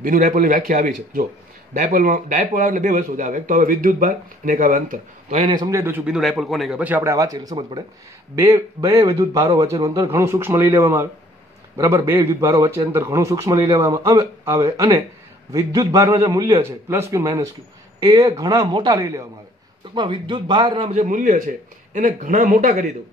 બિંદુ ડાયપોલની વ્યાખ્યા આવી છે. જો ડાયપોલ એટલે બે વસ્તુ આવે, એક તો હવે વિદ્યુત ભાર અને એક આવે અંતર. તો એને સમજાવી દઉં છું બિંદુ ડાયપોલ કોને કહેવાય, પછી આપણે આ વાંચીએ એટલે સમજ પડે. બે વિદ્યુત ભારો વચ્ચેનું અંતર ઘણું સૂક્ષ્મ લઈ લેવામાં આવે, બરાબર. બે વિદ્યુત ભારો વચ્ચે અંતર ઘણું સૂક્ષ્મ લઈ લેવામાં આવે અને વિદ્યુત ભારનું જે મૂલ્ય છે પ્લસ Q માઇનસ Q એ ઘણા મોટા લઈ લેવામાં આવે. ટૂંકમાં વિદ્યુત ભારના જે મૂલ્ય છે એને ઘણા મોટા કરી દઉં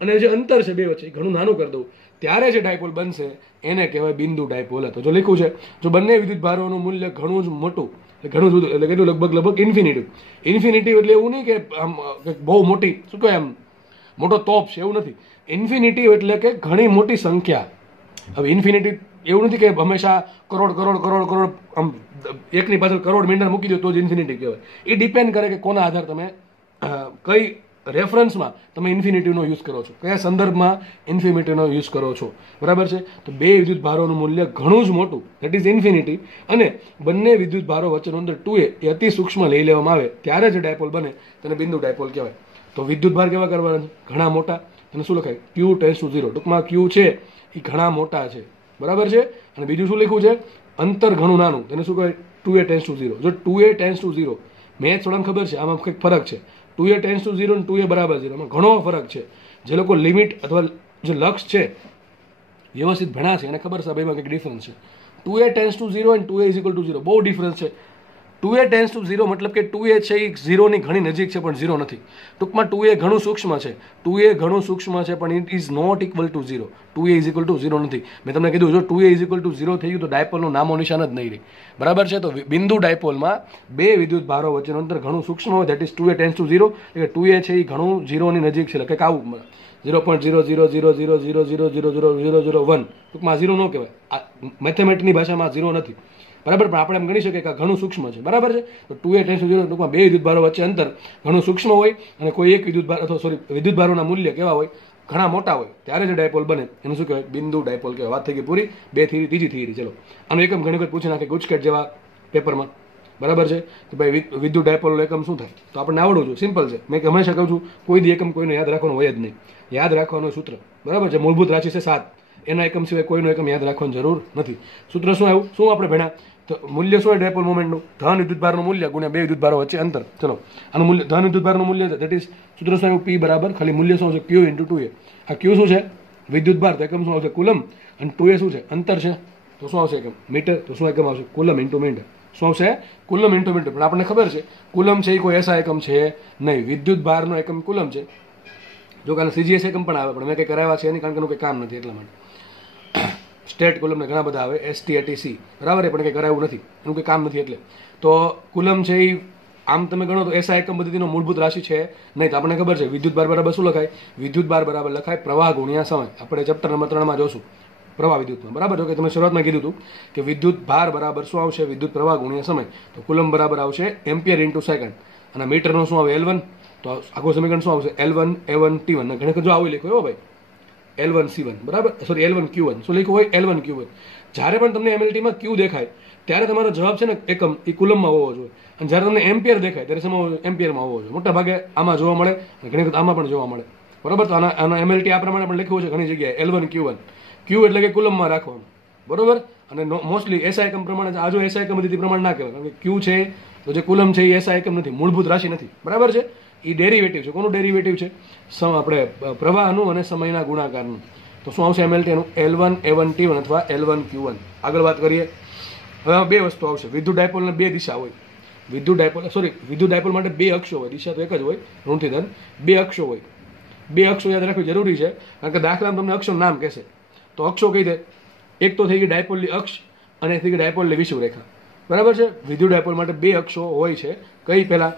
અને જે અંતર છે બે વચ્ચે ઘણું નાનું કરી દઉં, ત્યારે જે ડાયપોલ બનશે એને કહેવાય બિંદુ ડાયપોલ. તો જો લખ્યું છે, જો બંને વિદ્યુત ભારોનું મૂલ્ય ઘણું જ મોટું, ઘણું જુદું, એટલે કેટલું? લગભગ ઇન્ફિનિટી. ઇન્ફિનિટી એટલે એવું નહીં કે આમ બહુ મોટી, શું કહેવાય, આમ મોટો તોપ છે એવું નથી. ઇન્ફિનિટી એટલે કે ઘણી મોટી સંખ્યા. હવે ઇન્ફિનિટી એવું નથી કે હંમેશા કરોડ આમ એકની પાછળ કરોડ મીંડા મૂકી દો તો જ ઇન્ફિનિટી કહેવાય. એ ડિપેન્ડ કરે કે કોના આધાર તમે કઈ રેફરન્સમાં તમે ઇન્ફિનિટીનો યુઝ કરો છો, કયા સંદર્ભમાં ઇન્ફિનિટીનો યુઝ કરો છો, બરાબર છે. તો બે વિદ્યુત ભારોનું મૂલ્ય ઘણું જ મોટું, દેટ ઇઝ ઇન્ફિનિટી, અને બંને વિદ્યુત ભારો વચ્ચેનું અંતર 2A એ અતિ સૂક્ષ્મ લઈ લેવામાં આવે ત્યારે જે ડાયપોલ બને તેને બિંદુ ડાયપોલ કહેવાય. તો વિદ્યુત ભાર કેવા કરવાના? ઘણા મોટા. એને શું લખાય? Q tends to 0. ટૂંકમાં Q છે એ ઘણા મોટા છે, બરાબર છે. અને બીજું શું લખ્યું છે? અંતર ઘણું નાનું, તેને શું કહેવાય? 2A tends to 0. જો 2A ટેન્ડ્સ ટુ 0, મેથ્સ થોડાને ખબર છે આમાં કંઈક ફરક છે. 2A ટેન્ડ્સ ટુ 0 અને 2A બરાબર 0 માં ઘણો ફરક છે. જે લોકો લિમિટ અથવા જે લક્ષ છે વ્યવસ્થિત ભણ્યા છે એને ખબર છે ભાઈમાં કંઈક ડિફરન્સ છે. 2A ટેન્ડ્સ ટુ 0 અને 2A ઇઝ ઇક્વલ ટુ 0 બહુ ડિફરન્સ છે. 2A ટેન્ડ્સ ટુ 0 મતલબ કે 2A છે એ 0ની ઘણી નજીક છે પણ 0 નથી. ટૂંકમાં 2A ઘણું સૂક્ષ્મ છે, 2A ઘણું સૂક્ષ્મ છે પણ it is not equal to 0. 2A is equal to 0 નથી. મેં તમને કીધું જો 2A ઇઝ ઇક્વલ ટુ 0 થઈ ગયું તો ડાયપોલનું નામો નિશાન જ નહીં રહે, બરાબર છે. તો બિંદુ ડાયપોલમાં બે વિદ્યુત ભારો વચ્ચેનું અંતર ઘણું સૂક્ષ્મ હોય, that is 2A tends to 0. એટલે 2A છે એ ઘણું 0ની નજીક છે, એટલે કંઈક આવું 0.00000000001. ટૂંકમાં 0 ન કહેવાય, મેથેમેટિકની ભાષામાં 0 નથી, બરાબર. પણ આપણે એમ ગણી શકીએ કે ઘણું સૂક્ષ્મ છે, બરાબર છે. તો 2A ટેન્ડ્સ ટુ 0 ટૂંકમાં બે વિદ્યુત ભારો વચ્ચે અંતર ઘણું સૂક્ષ્મ હોય અને કોઈ એક વિદ્યુત ભાર અથવા વિદ્યુત ભારોના મૂલ્ય કેવા હોય? ઘણા મોટા હોય ત્યારે જે ડાયપોલ બને એનું શું કહેવાય? બિંદુ ડાયપોલ કહેવાય. વાત થઈ ગઈ પૂરી. બે થિયરી, ત્રીજી થિયરી. ચલો આનો એકમ ઘણી વખત પૂછી નાખે ગુજકેટ જેવા પેપરમાં, બરાબર છે. કે ભાઈ વિદ્યુત ડાયપોલનો એકમ શું થાય? તો આપણને આવડવું જોઈએ, સિમ્પલ છે. મેં હંમેશા કહું છું કોઈ દી એકમ કોઈને યાદ રાખવાનું હોય જ નહીં. યાદ રાખવાનું સૂત્ર, બરાબર છે. મૂળભૂત રાશિ છે 7, એના એકમ સિવાય કોઈનો એકમ યાદ રાખવાની જરૂર નથી. સૂત્ર શું આવ્યું? શું આપણે ભણ્યા? તો મૂલ્ય શું હોય ડાયપોલ મોમેન્ટનું? ધન વિદ્યુત ભારનું મૂલ્ય ગુણ્યા બે વિદ્યુત ભારો વચ્ચે અંતર. ચલો આનું મૂલ્ય ધન વિદ્યુત ભારનું મૂલ્ય છે, દેટ ઇઝ સૂત્ર શું આવ્યું? P બરાબર ખાલી મૂલ્ય શું છે? Q into 2A. આ Q શું છે? વિદ્યુત ભાર. તો એકમ શું આવશે? કુલમ. અને 2A શું છે? અંતર છે. તો શું આવશે? એકમ મીટર. તો શું એકમ આવશે? Coulomb into metre. શું આવશે? Coulomb into metre. પણ આપણને ખબર છે કુલમ છે એ કોઈ એસા એકમ છે નહીં, વિદ્યુત ભારનો એકમ કુલમ છે. જો કાલે CGS એકમ પણ આવે પણ મેં કંઈ કરાવ્યા છે નહીં, કારણ કે એનું કંઈ કામ નથી એટલા માટે. સ્ટેટ કુલમને ઘણા બધા આવે, ST ATC, બરાબર, પણ કંઈ કરાવ્યું નથી, એનું કંઈ કામ નથી. એટલે તો કુલમ છે એ આમ તમે ગણો તો એસા એકમ પદ્ધતિનો મૂળભૂત રાશિ છે નહીં. તો આપણને ખબર છે વિદ્યુત ભાર બરાબર શું લખાય? વિદ્યુત ભાર બરાબર લખાય પ્રવાહ ગુણ્યા સમય. આપણે ચેપ્ટર નંબર 3 જોશું પ્રવાહ વિદ્યુતમાં, બરાબર. જો કે તમે શરૂઆતમાં કીધું હતું કે વિદ્યુત ભાર બરાબર શું આવશે? વિદ્યુત પ્રવાહ ગુણ્યા સમય. તો કુલમ બરાબર આવશે એમ્પિયર ઇન્ટુ સેકન્ડ. અને મીટરનો શું આવે? L1. તો આખું સમીકરણ શું આવશે? L1 A1 T1. ઘણી વખત જો આવું લખ્યું ભાઈ L1 C1, બરાબર, સોરી L1 Q1. શું લખ્યું હોય? L1 Q1. જ્યારે પણ તમને MLT માં Q દેખાય ત્યારે તમારો જવાબ છે ને એકમ એ કુલમમાં હોવો જોઈએ. અને જ્યારે તમને એમ્પિયર દેખાય ત્યારે સમય એમ્પિયરમાં હોવો જોઈએ. મોટા ભાગે આમાં જોવા મળે અને ઘણી વખત આમાં પણ જોવા મળે. બરોબર. તો આના એમએલટી આ પ્રમાણે પણ લખ્યું છે ઘણી જગ્યાએ L1 Q1. Q એટલે કે કુલમમાં રાખવાનું. બરોબર. અને મોસ્ટલી એસઆઈ એકમ પ્રમાણે આ જો એસઆઈ એકમ હતી પ્રમાણે ના કહેવાય, કારણ કે ક્યુ છે તો જે કુલમ છે એ એસઆઈ એકમ નથી, મૂળભૂત રાશિ નથી. બરાબર છે. એ ડેરિવેટિવ છે. કોનું ડેરિવેટિવ છે? આપણે પ્રવાહનું અને સમયના ગુણાકારનું. તો શું આવશે એમએલટી એનું? L1 A1 T1 અથવા L1 Q1. આગળ વાત કરીએ. હવે બે વસ્તુ આવશે. વિદ્યુત ડાયપોલને બે દિશા હોય. વિદ્યુત ડાયપોલ માટે બે અક્ષો હોય. દિશા તો એક જ હોય, ઋણથી ધન. બે અક્ષો હોય. બે અક્ષો યાદ રાખવી જરૂરી છે, કારણ કે દાખલામાં તમને અક્ષોનું નામ કહેશે. તો અક્ષો કહી દે. એક તો થઈ ગઈ ડાયપોલની અક્ષ અને એક થઈ ગઈ ડાયપોલની વિષુવરેખા. બરાબર છે. વિદ્યુત ડાયપોલ માટે બે અક્ષો હોય છે. કઈ પહેલા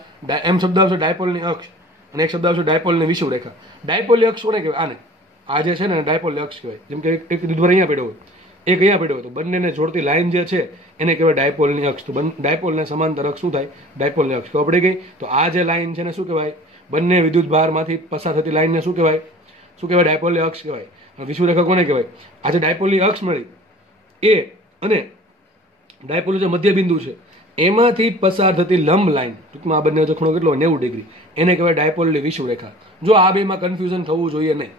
એમ શબ્દ આવશે ડાયપોલની અક્ષ અને એક શબ્દ આવશે ડાયપોલની વિષુવરેખા. ડાયપોલની અક્ષ કોને કહેવાય? આને. આ જે છે ને ડાયપોલની અક્ષ કહેવાય. જેમ કે એક વિદ્યુતભાર અહીંયા પડ્યો હોય, એક અહીંયા પડ્યો હોય, તો બંનેને જોડતી લાઈન જે છે એને કહેવાય ડાયપોલની અક્ષ. તો ડાયપોલને સમાંતર અક્ષ શું થાય? ડાયપોલની અક્ષ. ખબર પડી ગઈ? તો આ જે લાઈન છે ને શું કહેવાય? બંને વિદ્યુત ભારમાંથી પસાર થતી લાઈનને શું કહેવાય? ડાયપોલની અક્ષ કહેવાય. વિષુવરેખા કોને કહેવાય? આ જે ડાયપોલની અક્ષ મળી એ અને ડાયપોલ જે મધ્ય બિંદુ છે એમાંથી પસાર થતી લંબ લાઈન, ટૂંકમાં આ બંને વચ્ચે ખૂણો કેટલો હોય? 90 ડિગ્રી. એને કહેવાય ડાયપોલની વિષુવરેખા. જો આ બેમાં કન્ફ્યુઝન થવું જોઈએ નહીં.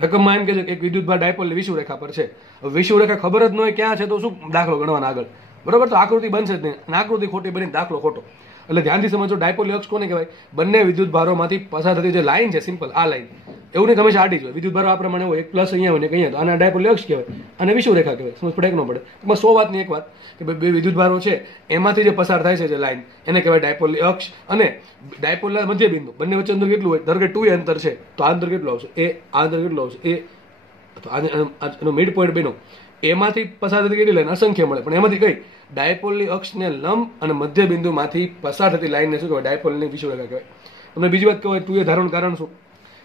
રકમમાં એમ કે છે કે એક વિદ્યુતભાર ડાયપોલની વિષુવરેખા પર છે. હવે વિષુવરેખા ખબર જ ન હોય ક્યાં છે તો શું દાખલો ગણવાનો આગળ? બરોબર. તો આકૃતિ બનશે જ નહીં, અને આકૃતિ ખોટી બની દાખલો ખોટો. એટલે ધ્યાનથી સમજો. ડાયપોલની અક્ષ કોને કહેવાય? બંને વિદ્યુત ભારોમાંથી પસાર થતી જે લાઈન છે, સિમ્પલ આ લાઈન. એવું નહીં હંમેશા આડી જ હોય. વિદ્યુત ભારો આ પ્રમાણે હોય, એક પ્લસ અહીંયા હોય ને એક અહીંયા. તો આને ડાયપોલની અક્ષ કહેવાય અને વિષુવરેખા કહેવાય. સમજ પડે કે ન પડે? એમાં 100 વાતની એક વાત કે બે વિદ્યુત ભારો છે એમાંથી જે પસાર થાય છે જે લાઈન એને કહેવાય ડાયપોલની અક્ષ. અને ડાયપોલના મધ્ય બિંદુ બંને વચ્ચે અંતર કેટલું હોય? ધારો કે 2a અંતર છે તો આ અંતર કેટલું આવશે? આ અંતર કેટલું આવશે? એનો મિડ પોઈન્ટ બન્યો. એમાંથી પસાર થતી કેટલી લાઈન? અસંખ્ય મળે. પણ એમાંથી કઈ? ડાયપોલની અક્ષને લંબ અને મધ્ય બિંદુમાંથી પસાર થતી લાઈનને શું કહેવાય? ડાયપોલની વિષુવરેખા કહેવાય. તમને બીજી વાત કહેવાય 2a ધારવાનું કારણ શું?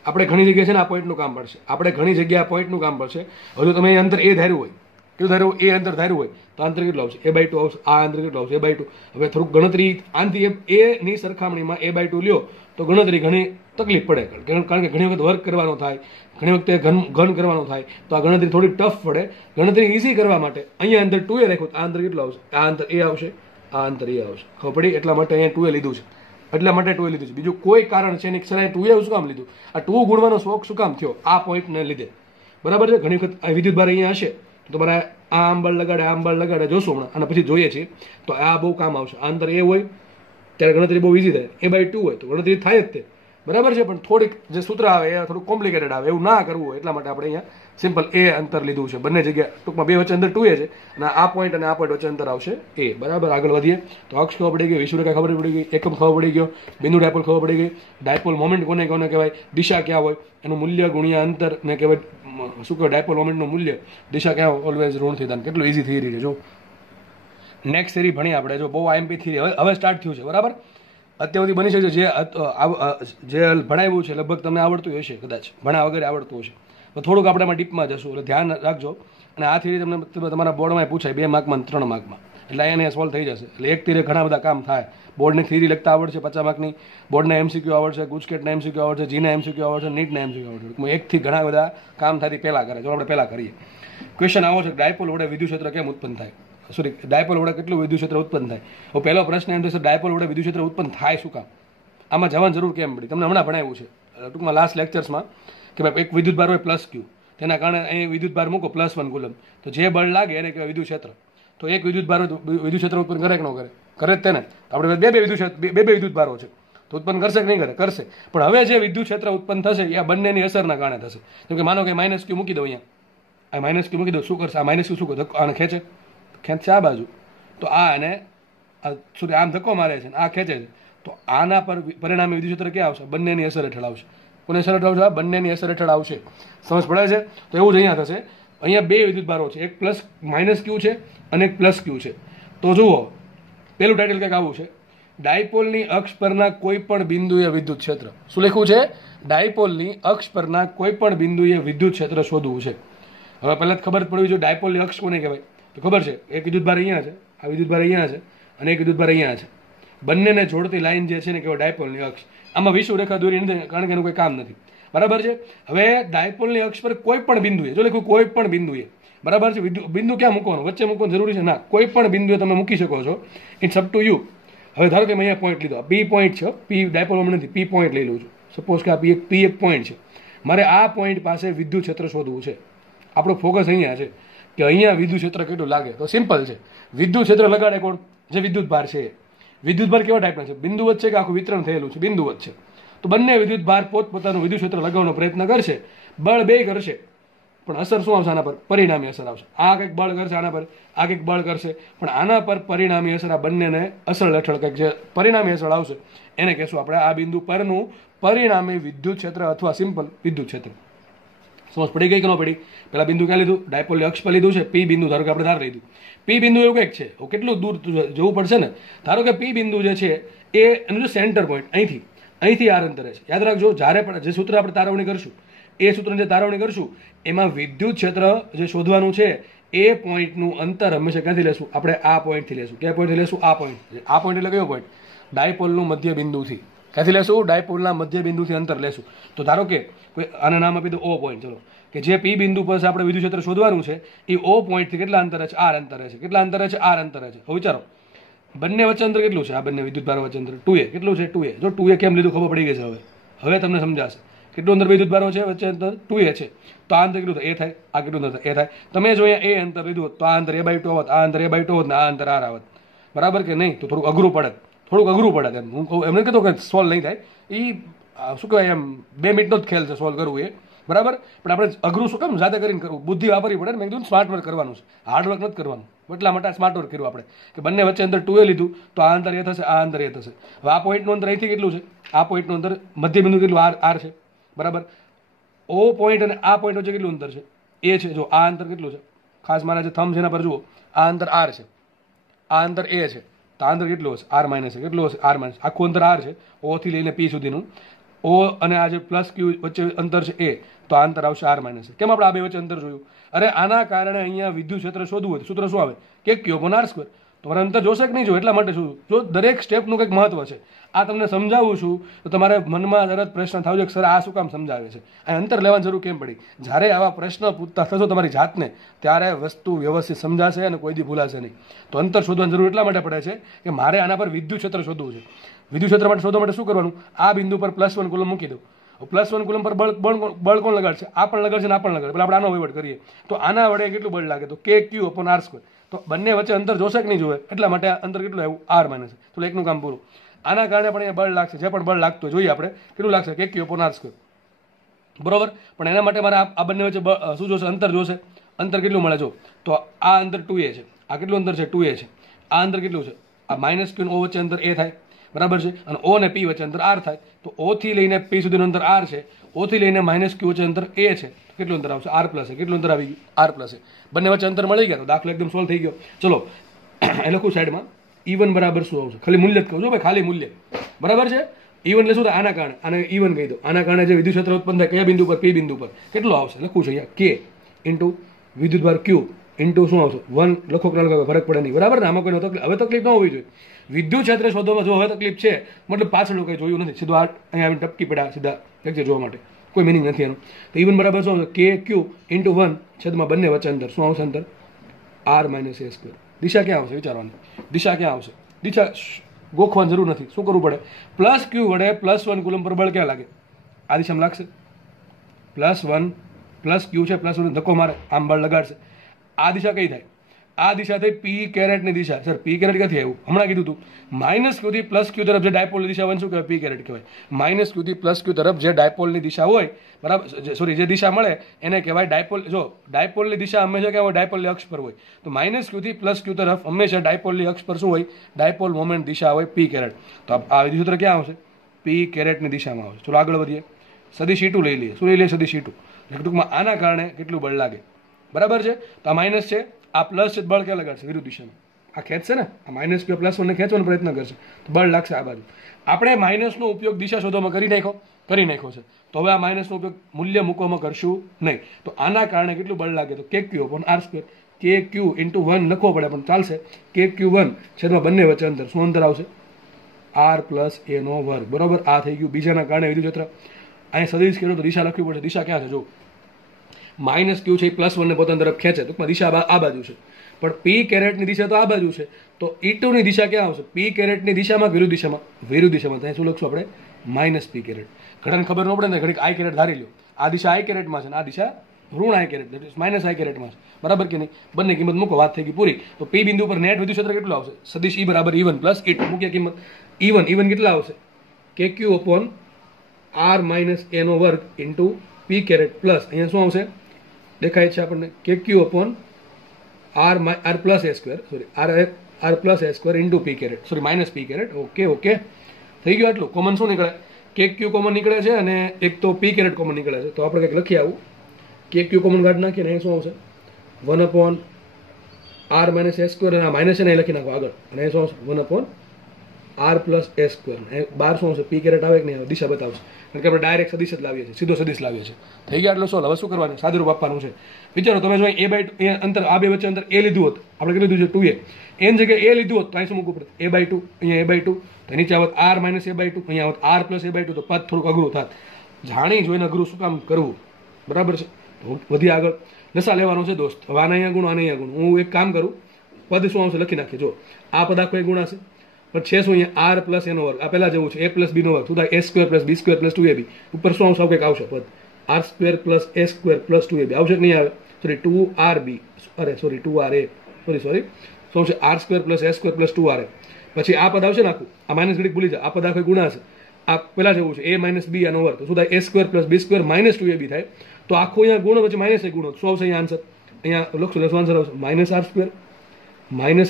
આપણે ઘણી જગ્યાએ છે ને આ પોઈન્ટનું કામ પડશે. આપણે ઘણી જગ્યાએ આ પોઈન્ટનું કામ પડશે. હજુ તમે અંતર એ ધાર્યું હોય, કેવું ધાર્યું? એ અંતર ધાર્યું હોય તો અંતર કેટલું આવશે? a/2 આવશે. આ અંતર કેટલું આવશે? a/2. હવે થોડુંક ગણતરી આનથી એ ની સરખામણીમાં a/2 લ્યો તો ગણતરી ઘણી તકલીફ પડે, કારણ કે ઘણી વખત વર્ક કરવાનો થાય, ઘણી વખતે ઘન કરવાનો થાય, તો આ ગણતરી થોડી ટફ પડે. ગણતરી ઈઝી કરવા માટે અહીંયા અંતર 2a રાખ્યું. આ અંતર કેટલું આવશે? આ અંતર a આવશે, આ અંતર a આવશે. ખબર પડી? એટલા માટે અહીંયા 2a લીધું છે. એટલા માટે 2a લીધું છે. બીજું કોઈ કારણ છે નહીં. સર 2a શું કામ લીધું? આ 2 ગુણવાનો શોખ શું કામ થયો? આ પોઈન્ટને લીધે. બરાબર છે. ઘણી વખત આ વિદ્યુત ભાર અહીંયા હશે તો તમારે આ આંબળ લગાડે જોશું હમણાં, અને પછી જોઈએ છીએ તો આ બહુ કામ આવશે. આ અંતર એ હોય ત્યારે ગણતરી બહુ ઈઝી થાય. a/2 હોય તો ગણતરી થાય જ તે. બરાબર છે. પણ થોડીક જે સૂત્ર આવે એ થોડું કોમ્પ્લિકેટેડ આવે. એવું ના કરવું હોય એટલા માટે આપણે અહીંયા સિમ્પલ a અંતર લીધું છે. બંને જગ્યા ટૂંકમાં બે વચ્ચે અંતર 2a છે અને આ પોઈન્ટ અને આ પોઈન્ટ વચ્ચે અંતર આવશે a. બરાબર. આગળ વધીએ તો અક્ષ ખબર પડી ગઈ, વિષુવરેખા ખબર પડી ગઈ, એકમ ખબર પડી ગયો, બિંદુ ડાયપોલ ખબર પડી ગઈ, ડાયપોલ મોમેન્ટ કોને કહેવાય, દિશા ક્યાં હોય, એનું મૂલ્ય ગુણ્યા અંતર ને કહેવાય શું કહેવાય ડાયપોલ મોમેન્ટનું મૂલ્ય, દિશા ક્યાં ઓલવેઝ ઋણ થીટા. કેટલું ઈઝી થિયરી છે. જો નેક્સ્ટ થિયરી ભણીએ આપણે. જો બહુ આઈએમપી થિયરી હવે સ્ટાર્ટ થયું છે. બરાબર. અત્યાર સુધી બની શકે જે ભણાવ્યું છે લગભગ તમને આવડતું હશે, કદાચ ભણા વગેરે આવડતું હશે. તો થોડુંક આપણે એમાં ડીપમાં જશું એટલે ધ્યાન રાખજો. અને આ થિયરી તમને તમારા બોર્ડમાં પૂછાય 2 માર્કમાં 3 માર્કમાં, એટલે અહીંયા સોલ્વ થઈ જશે. એટલે એક થિયરી ઘણા બધા કામ થાય. બોર્ડની થિયરી લખતા આવડશે 50 માર્કની, બોર્ડના એમસીક્યુ આવડશે, ગુજકેટના એમસીક્યુ આવડશે, જીના એમસીક્યુ આવડશે, નીટના એમસીક્યુ આવડશે. એકથી ઘણા બધા કામ થાય પહેલા કરે. જો આપણે પહેલા કરીએ. ક્વેશ્ચન આવો છે ડાયપોલ વડે વિદ્યુત ક્ષેત્ર કેમ ઉત્પન્ન થાય? સોરી, ડાયપોલ વડે કેટલું વિદ્યુત ક્ષેત્ર ઉત્પન્ન થાય? હવે પહેલો પ્રશ્ન એમ થશે ડાયપોલ વડે વિદ્યુત ક્ષેત્ર ઉત્પન્ન થાય શું કામ? આમાં જવાની જરૂર કેમ પડી? તમને હમણાં ભણાવ્યું છે ટૂંકમાં લાસ્ટ લેક્ચર્સમાં કે ભાઈ એક વિદ્યુત ભાર હોય પ્લસ ક્યુ, તેના કારણે અહીં વિદ્યુત ભાર મૂકો +1 કુલમ, તો જે બળ લાગે એને કહેવાય વિદ્યુત ક્ષેત્ર. તો એક વિદ્યુત ભાર વિદ્યુત ક્ષેત્ર ઉત્પન્ન કરે કે ન કરે? કરે જ તેને. આપણે બે વિદ્યુત ભારો છે તો ઉત્પન્ન કરશે કે નહીં કરે? કરશે. પણ હવે જે વિદ્યુત ક્ષેત્ર ઉત્પન્ન થશે એ આ બંનેની અસરના કારણે થશે. જેમ કે માનો કે -q મૂકી દો અહીંયા, આ -q મૂકી દો, શું કરશે? આ -q શું કરે? આને ખેંચશે આ બાજુ, તો આ અને આમ ધક્કો મારે છે, આ ખેંચે છે, તો આના પર પરિણામી વિદ્યુત ક્ષેત્ર ક્યાં આવશે? બંનેની અસર હેઠળ આવશે. કોની અસર હેઠળ આવશે? બંનેની અસર હેઠળ આવશે. સમજ પડે છે? તો એવું જ અહીંયા થશે. અહીંયા બે વિદ્યુત ભારો છે, એક -q છે અને એક +q છે. તો જુઓ પેલું ટાઇટલ કંઈક આવું છે, ડાયપોલની અક્ષ પરના કોઈ પણ બિંદુએ વિદ્યુત ક્ષેત્ર. શું લખ્યું છે? ડાયપોલની અક્ષ પરના કોઈ પણ બિંદુએ વિદ્યુત ક્ષેત્ર શોધવું છે. હવે પહેલા જ ખબર પડવી જોઈએ ડાયપોલની અક્ષ કોને કહેવાય. તો ખબર છે એક વિદ્યુત ભાર અહીંયા છે, આ વિદ્યુત ભાર અહીંયા છે અને એક વિદ્યુત ભાર અહીંયા છે. બંનેને જોડતી લાઈન જે છે ને કહેવાય ડાયપોલની અક્ષ. આમાં વિષુવરેખા દોરી નથી કારણ કે એનું કોઈ કામ નથી. બરાબર છે. હવે ડાયપોલની અક્ષ પર કોઈ પણ બિંદુએ, જો લખ્યું કોઈ પણ બિંદુએ, બરાબર છે. બિંદુ ક્યાં મૂકવાનું, વચ્ચે મૂકવાનું જરૂરી છે ના, કોઈ પણ બિંદુએ તમે મૂકી શકો છો, ઇટ્સ અપ ટુ યુ. હવે ધારો કે મેં અહીંયા પોઈન્ટ લીધો, પી પોઈન્ટ છે, પી ડાયપોલ નથી, પી પોઈન્ટ લઈ લઉં છું. સપોઝ કે આ પી એક પોઈન્ટ છે, મારે આ પોઈન્ટ પાસે વિદ્યુત ક્ષેત્ર શોધવું છે. આપણો ફોકસ અહીંયા છે કે અહીંયા વિદ્યુત ક્ષેત્ર કેટલું લાગે. તો સિમ્પલ છે, વિદ્યુત ક્ષેત્ર લગાડે કોણ, જે વિદ્યુત ભાર છે. વિદ્યુત ભાર કેવા ટાઈપના છે, બિંદુવત છે કે આખું વિતરણ થયેલું છે, બિંદુવત છે. તો બંને વિદ્યુત ભાર પોતપોતાનું વિદ્યુત ક્ષેત્ર લગાવવાનો પ્રયત્ન કરશે, બળ બે કરશે, પણ અસર શું આવશે આના પર, પરિણામી અસર આવશે. આ કંઈક બળ કરશે આના પર, આ કંઈક બળ કરશે, પણ આના પર પરિણામી અસર, આ બંનેને અસર હેઠળ કંઈક જે પરિણામી અસર આવશે એને કહેશું આપણે આ બિંદુ પરનું પરિણામી વિદ્યુત ક્ષેત્ર અથવા સિમ્પલ વિદ્યુત ક્ષેત્ર. સમજ પડી ગઈ કે ન પડી? પેલા બિંદુ ક્યાં લીધું, ડાયપોલની અક્ષ પર લીધું છે, પી બિંદુ ધારો કે આપણે ધાર લીધું. પી બિંદુ એવું કંઈક છે, કેટલું દૂર જવું પડશે ને, ધારો કે પી બિંદુ જે છે એ એનું જે સેન્ટર પોઈન્ટ અહીંથી આર અંતરે છે. યાદ રાખજો, જ્યારે પણ જે સૂત્ર આપણે તારવણી કરશું, એ સૂત્રની જે તારવણી કરશું એમાં વિદ્યુત ક્ષેત્ર જે શોધવાનું છે એ પોઈન્ટનું અંતર હંમેશા ક્યાંથી લેશું, આપણે આ પોઈન્ટથી લેશું. કયા પોઈન્ટથી લેશું, આ પોઈન્ટ. આ પોઈન્ટ એટલે કયો પોઈન્ટ, ડાયપોલનું મધ્ય બિંદુથી. ક્યાંથી લેશું, ડાયપોલના મધ્ય બિંદુથી અંતર લેશું. તો ધારો કે કોઈ આને નામ આપી દો ઓ પોઈન્ટ, ચલો, કે જે પી બિંદુ પર આપણે વિદ્યુત ક્ષેત્ર શોધવાનું છે એ ઓ પોઈન્ટથી કેટલા અંતરે છે, આર અંતરે છે. કેટલા અંતરે છે, આર અંતરે છે. હવે વિચારો બંને વચ્ચે અંતર કેટલું છે, આ બંને વિદ્યુત ભાર વચ્ચે અંતર 2a. કેટલું છે, 2a. જો 2a કેમ લીધું ખબર પડી ગઈ છે. હવે તમને સમજાશે કેટલું અંતર વિદ્યુત ભારો છે વચ્ચે, અંતર 2a છે. તો આ અંતર કેટલું થાય, એ થાય. આ કેટલું અંતર થાય, એ થાય. તમે જો અહીંયા એ અંતર લીધું હોત તો આ અંતર a/2 હોત, આ અંતર a/2 હોત ને આ અંતર r આવત. બરાબર કે નહીં? તો થોડુંક અઘરું પડે. હું કહું એમ નથી કહેતો કે સોલ્વ નહીં થાય, એ શું કહેવાય એમ 2 મિનિટનો જ ખેલ છે સોલ્વ કરવું એ, બરાબર. પણ આપણે અઘરું શું કામ જાતે કરીને કરવું, બુદ્ધિ વાપરવી પડે ને. મેં કીધું સ્માર્ટ વર્ક કરવાનું છે, હાર્ડ વર્ક નથી કરવાનું. એટલા માટે સ્માર્ટ વર્ક કર્યું આપણે કે બંને વચ્ચે અંતર 2a લીધું, તો આ અંતર એ થશે, આ અંતર એ થશે. હવે આ પોઈન્ટનું અંતર અહીંથી કેટલું છે, આ પોઈન્ટનું અંતર મધ્ય બિંદુ કેટલું, આર છે, બરાબર. ઓ પોઈન્ટ અને આ પોઈન્ટ વચ્ચે કેટલું અંતર છે, એ છે. જો આ અંતર કેટલું છે, ખાસ મારા જે થંબ છે એના પર જુઓ, આ અંતર આર છે, આ અંતર એ છે. તો આ અંતર કેટલું હશે, આર માઇનસ છે. કેટલું હશે, આર માઇનસ. આખું અંતર આર છે, ઓ થી લઈને પી સુધીનું. ઓ અને આ જે પ્લસ ક્યુ વચ્ચે અંતર છે એ, તો આ અંતર આવશે આર માઇનસ. કેમ આપણે આ બે વચ્ચે અંતર જોયું? અરે આના કારણે અહીંયા વિદ્યુત ક્ષેત્ર શોધવું હોય સૂત્ર શું આવે, કે ક્યુ અપોન આર સ્ક્વેર. તમારે અંતર જોશે કે નહીં જો, એટલા માટે શું, જો દરેક સ્ટેપનું કંઈક મહત્વ છે. આ તમને સમજાવું છું તો તમારે મનમાં તરત પ્રશ્ન થયો કે સર આ શું કામ સમજાવે છે, આ અંતર લેવાની જરૂર કેમ પડી. જ્યારે આવા પ્રશ્ન પૂછતા થશો તમારી જાતને, ત્યારે વસ્તુ વ્યવસ્થિત સમજાશે અને કોઈ દી ભૂલાશે નહીં. તો અંતર શોધવાની જરૂર એટલા માટે પડે છે કે મારે આના પર વિદ્યુત ક્ષેત્ર શોધવું છે. વિદ્યુત ક્ષેત્ર માટે શોધવા માટે શું કરવાનું, આ બિંદુ પર +1 કુલમ મૂકી દો. +1 કુલમ પર બળ કોણ લગાડશે, આ પણ લગાડશે ને આ પણ લગાડશે. આપણે આનો વહીવટ કરીએ તો આના વડે કેટલું બળ લાગે, તો KQ અપોન આર સ્ક્વેર. તો બંને વચ્ચે અંતર જોશે કે નહીં જોવે, એટલા માટે અંતર કેટલું આવ્યું, આર માઇનસ. તો એકનું કામ પૂરું. આના કારણે પણ અહીંયા બળ લાગશે, જે પણ બળ લાગતું જોઈએ આપણે કેટલું લાગશે, KQ અપોન આર સ્ક્વેર, બરોબર. પણ એના માટે મારે આ બંને વચ્ચે શું જોશે, અંતર જોશે. અંતર કેટલું મળે જો, તો આ અંતર 2a છે, આ કેટલું અંતર છે, 2a છે. આ અંતર કેટલું છે, આ માઇનસ ક્યુ ઓ વચ્ચે અંતર એ થાય, બરાબર છે. અને ઓ અને પી વચ્ચે અંતર આર થાય. તો ઓ થી લઈને પી સુધીનું અંતર આર છે, ઓ થી લઈને માઇનસ ક્યુ વચ્ચે અંતર એ છે. કેટલું અંતર આવશે, આર પ્લસ. કેટલું અંતર આવી ગયું, આર પ્લસ. બંને વચ્ચે અંતર મળી ગયા તો દાખલો એકદમ સોલ્વ થઈ ગયો. ચલો એ લખું સાઈડમાં, E1 બરાબર શું આવશે, ખાલી મૂલ્ય જ કહું છું ભાઈ, ખાલી મૂલ્ય, બરાબર છે. E1 એટલે શું થાય, આના કારણે, આને E1 કહી દો. આના કારણે જે વિદ્યુત ક્ષેત્ર ઉત્પન્ન થાય કયા બિંદુ પર, પી બિંદુ પર, કેટલું આવશે લખું છું અહીંયા, K ઇન્ટુ વિદ્યુત ભાર Q ઇન્ટુ શું આવશે 1. લખો કે લખો ફરક પડે નહીં, બરાબર ને. આમાં કોઈ તકલીફ, હવે તકલીફ ન હોવી જોઈએ. વિદ્યુત ક્ષેત્ર શોધવામાં જો હવે તકલીફ છે, મતલબ પાછળ કંઈ જોયું નથી, સીધું અહીંયા આવીને ટપકી પડ્યા સીધા લેક્ચર જોવા માટે, કોઈ મિનિંગ નથી એનું. તો E1 બરાબર શું આવશે, KQ ઇન્ટુ 1 છેદમાં બંને વચ્ચે અંતર શું આવશે, અંતર આર માઇનસ એ સ્ક્વેર. દિશા ક્યાં આવશે વિચારવાની, દિશા ક્યાં આવશે, દિશા ગોખવાની જરૂર નથી. શું કરવું પડે, +Q વડે +1 કુલમ પર બળ ક્યાં લાગે, આ દિશામાં લાગશે. +1 +Q છે, +1 ધક્કો મારે, આમ બળ લગાડશે. આ દિશા કઈ થાય, આ દિશા થઈ પી કેરેટની દિશા. સર પી કેરેટ ક્યાંથી આવ્યું, હમણાં કીધું હતું. -Q થી +Q તરફ જે ડાયપોલની દિશા હોય શું કહેવાય, પી કેરેટ કહેવાય. -Q થી +Q તરફ જે ડાયપોલની દિશા હોય, બરાબર, સોરી જે દિશા મળે એને કહેવાય ડાયપોલ. જો ડાયપોલની દિશા હંમેશા કેવા હોય, ડાયપોલની અક્ષ પર હોય. તો -Q થી +Q તરફ હંમેશા ડાયપોલની અક્ષ પર શું હોય, ડાયપોલ મોમેન્ટ દિશા હોય, પી કેરેટ. તો આ વિદ્યુત સૂત્ર ક્યાં આવશે, પી કેરેટની દિશામાં આવશે. ચલો આગળ વધીએ, સદિશ E2 લઈ લઈએ. શું લઈ લઈએ, સદિશ E2. ટૂંકમાં આના કારણે કેટલું બળ લાગે, બરાબર છે. તો આ માઇનસ છે, આ પ્લસ છે, બળ ક્યાં લગાડશે, વિરુદ્ધ દિશામાં. આ ખેંચશે ને, આ -Q +1 ને ખેંચવાનો પ્રયત્ન કરશે તો બળ લાગશે આ બાજુ. આપણે માઇનસનો ઉપયોગ દિશા શોધવામાં કરી નાખ્યો છે. તો હવે આ માઇનસનો ઉપયોગ મૂલ્ય મૂકવામાં કરશું નહીં. તો આના કારણે કેટલું બળ લાગે, તો KQ upon R square. KQ into 1 લખવો પડે પણ ચાલશે. KQ1 છેદમાં બંને વચ્ચે અંતર શું અંતર આવશે, આર પ્લસ એ નો વર્ગ, બરોબર. આ થઈ ગયું બીજાના કારણે વિદ્યુત ક્ષેત્ર. અહીંયા સદિશ કર્યો તો દિશા લખવી પડશે. દિશા ક્યાં છે જો માઇનસ ક્યુ છે એ +1 ને પોતાની તરફ ખેંચે, ટૂંકમાં દિશા આ બાજુ છે, પણ પી કેરેટની દિશા તો આ બાજુ છે, તો E2 ની દિશા ક્યાં આવશે? પી કેરેટની દિશામાં વિરુદ્ધ દિશામાં ત્યાં શું લખશું આપણે? Minus p caret. ઘણાને ખબર ન પડે ને, ઘડીક આઈ કેરેટ ધારી લો, આ દિશા આઈ કેરેટમાં છે ને આ દિશા ઋણ આઈ કેરેટ માઇનસ આઈ કેરેટમાં છે, બરાબર કે નહીં? બંને કિંમત મૂકો, વાત થઈ ગઈ પૂરી. તો પી બિંદુ પર નેટ વિદ્યુત ક્ષેત્ર કેટલું આવશે? સદિશ E બરાબર E1 + E2. મૂકીએ કિંમત. E1 કેટલા આવશે? KQ/R-A² ઇન્ટુ પી કેરેટ પ્લસ અહીંયા શું આવશે? દેખાય છે આપણને KQ/R+A² ઇન્ટુ પી caret, sorry minus p caret. Okay થઈ ગયું. આટલું કોમન શું નીકળે? KQ કોમન નીકળે છે અને એક તો પી કેરેટ કોમન નીકળે છે. તો આપણે કંઈક લખી આવું, KQ કોમન કાઢી નાખીએ ને અહીં શું આવશે? 1/R-A² અને આ માઇનસ એને લખી નાખો આગળ, અને અહીં શું આવશે? 1/R+A². બાર શું આવશે? પી કેરેટ આવે કે નહીં આવે? દિશા બતાવશે, કારણ કે આપણે ડાયરેક્ટ સદિશ જ લાવીએ છીએ, સીધો સદિશ લાવીએ છીએ. થઈ ગયા. એટલો સોલ્વ. હવે શું કરવાનું? સાદુરૂપ આપવાનું છે. વિચારો તમે જો A/2 અંતર, આ બે વચ્ચે અંતર A લીધું હોત, આપણે કેટલું લીધું છે? 2A. એની જગ્યાએ A લીધું હોત તો અહીં શું મૂકવું પડે? A/2. અહીંયા A/2, તો નીચે આવત R-A/2, અહીંયા આવત R+A/2. તો પદ થોડુંક અઘરું થાત. જાણી જોઈને અઘરું શું કામ કરવું? બરાબર છે. વધી આગળ લસા લેવાનો છે દોસ્ત. હવે આના અહીંયા ગુણ, આના અહીંયા ગુણ. હું એક કામ કરું, પદ શું આવશે લખી નાખીએ. જો આ પદ આખો એક ગુણ હશે, પણ છે શું અહીંયા? R+A². આ પહેલા જેવું છે, A+B² શું થાય? A² + B² + 2AB. ઉપર શું આવશે? કંઈક આવશે પદ R² + A² + 2AB. આવશે કે નહીં આવે? સોરી 2RB, અરે સોરી 2RA, સોરી શું છે? R² + A² + 2RA. પછી આ પદ આવશે ને આખું, આ માઇનસ ઘડીક ભૂલી જાય, આ પદ આખો ગુણા છે. આ પેલા જેવું છે, A - B આનો વર્ગ, તો શું થાય? A² + B² - 2AB થાય. તો આખું અહીંયા ગુણ વચ્ચે માઇનસ એક ગુણો, શું આવશે અહીંયા આન્સર? અહીંયા લખશું, આન્સર આવશે -R² - A² ને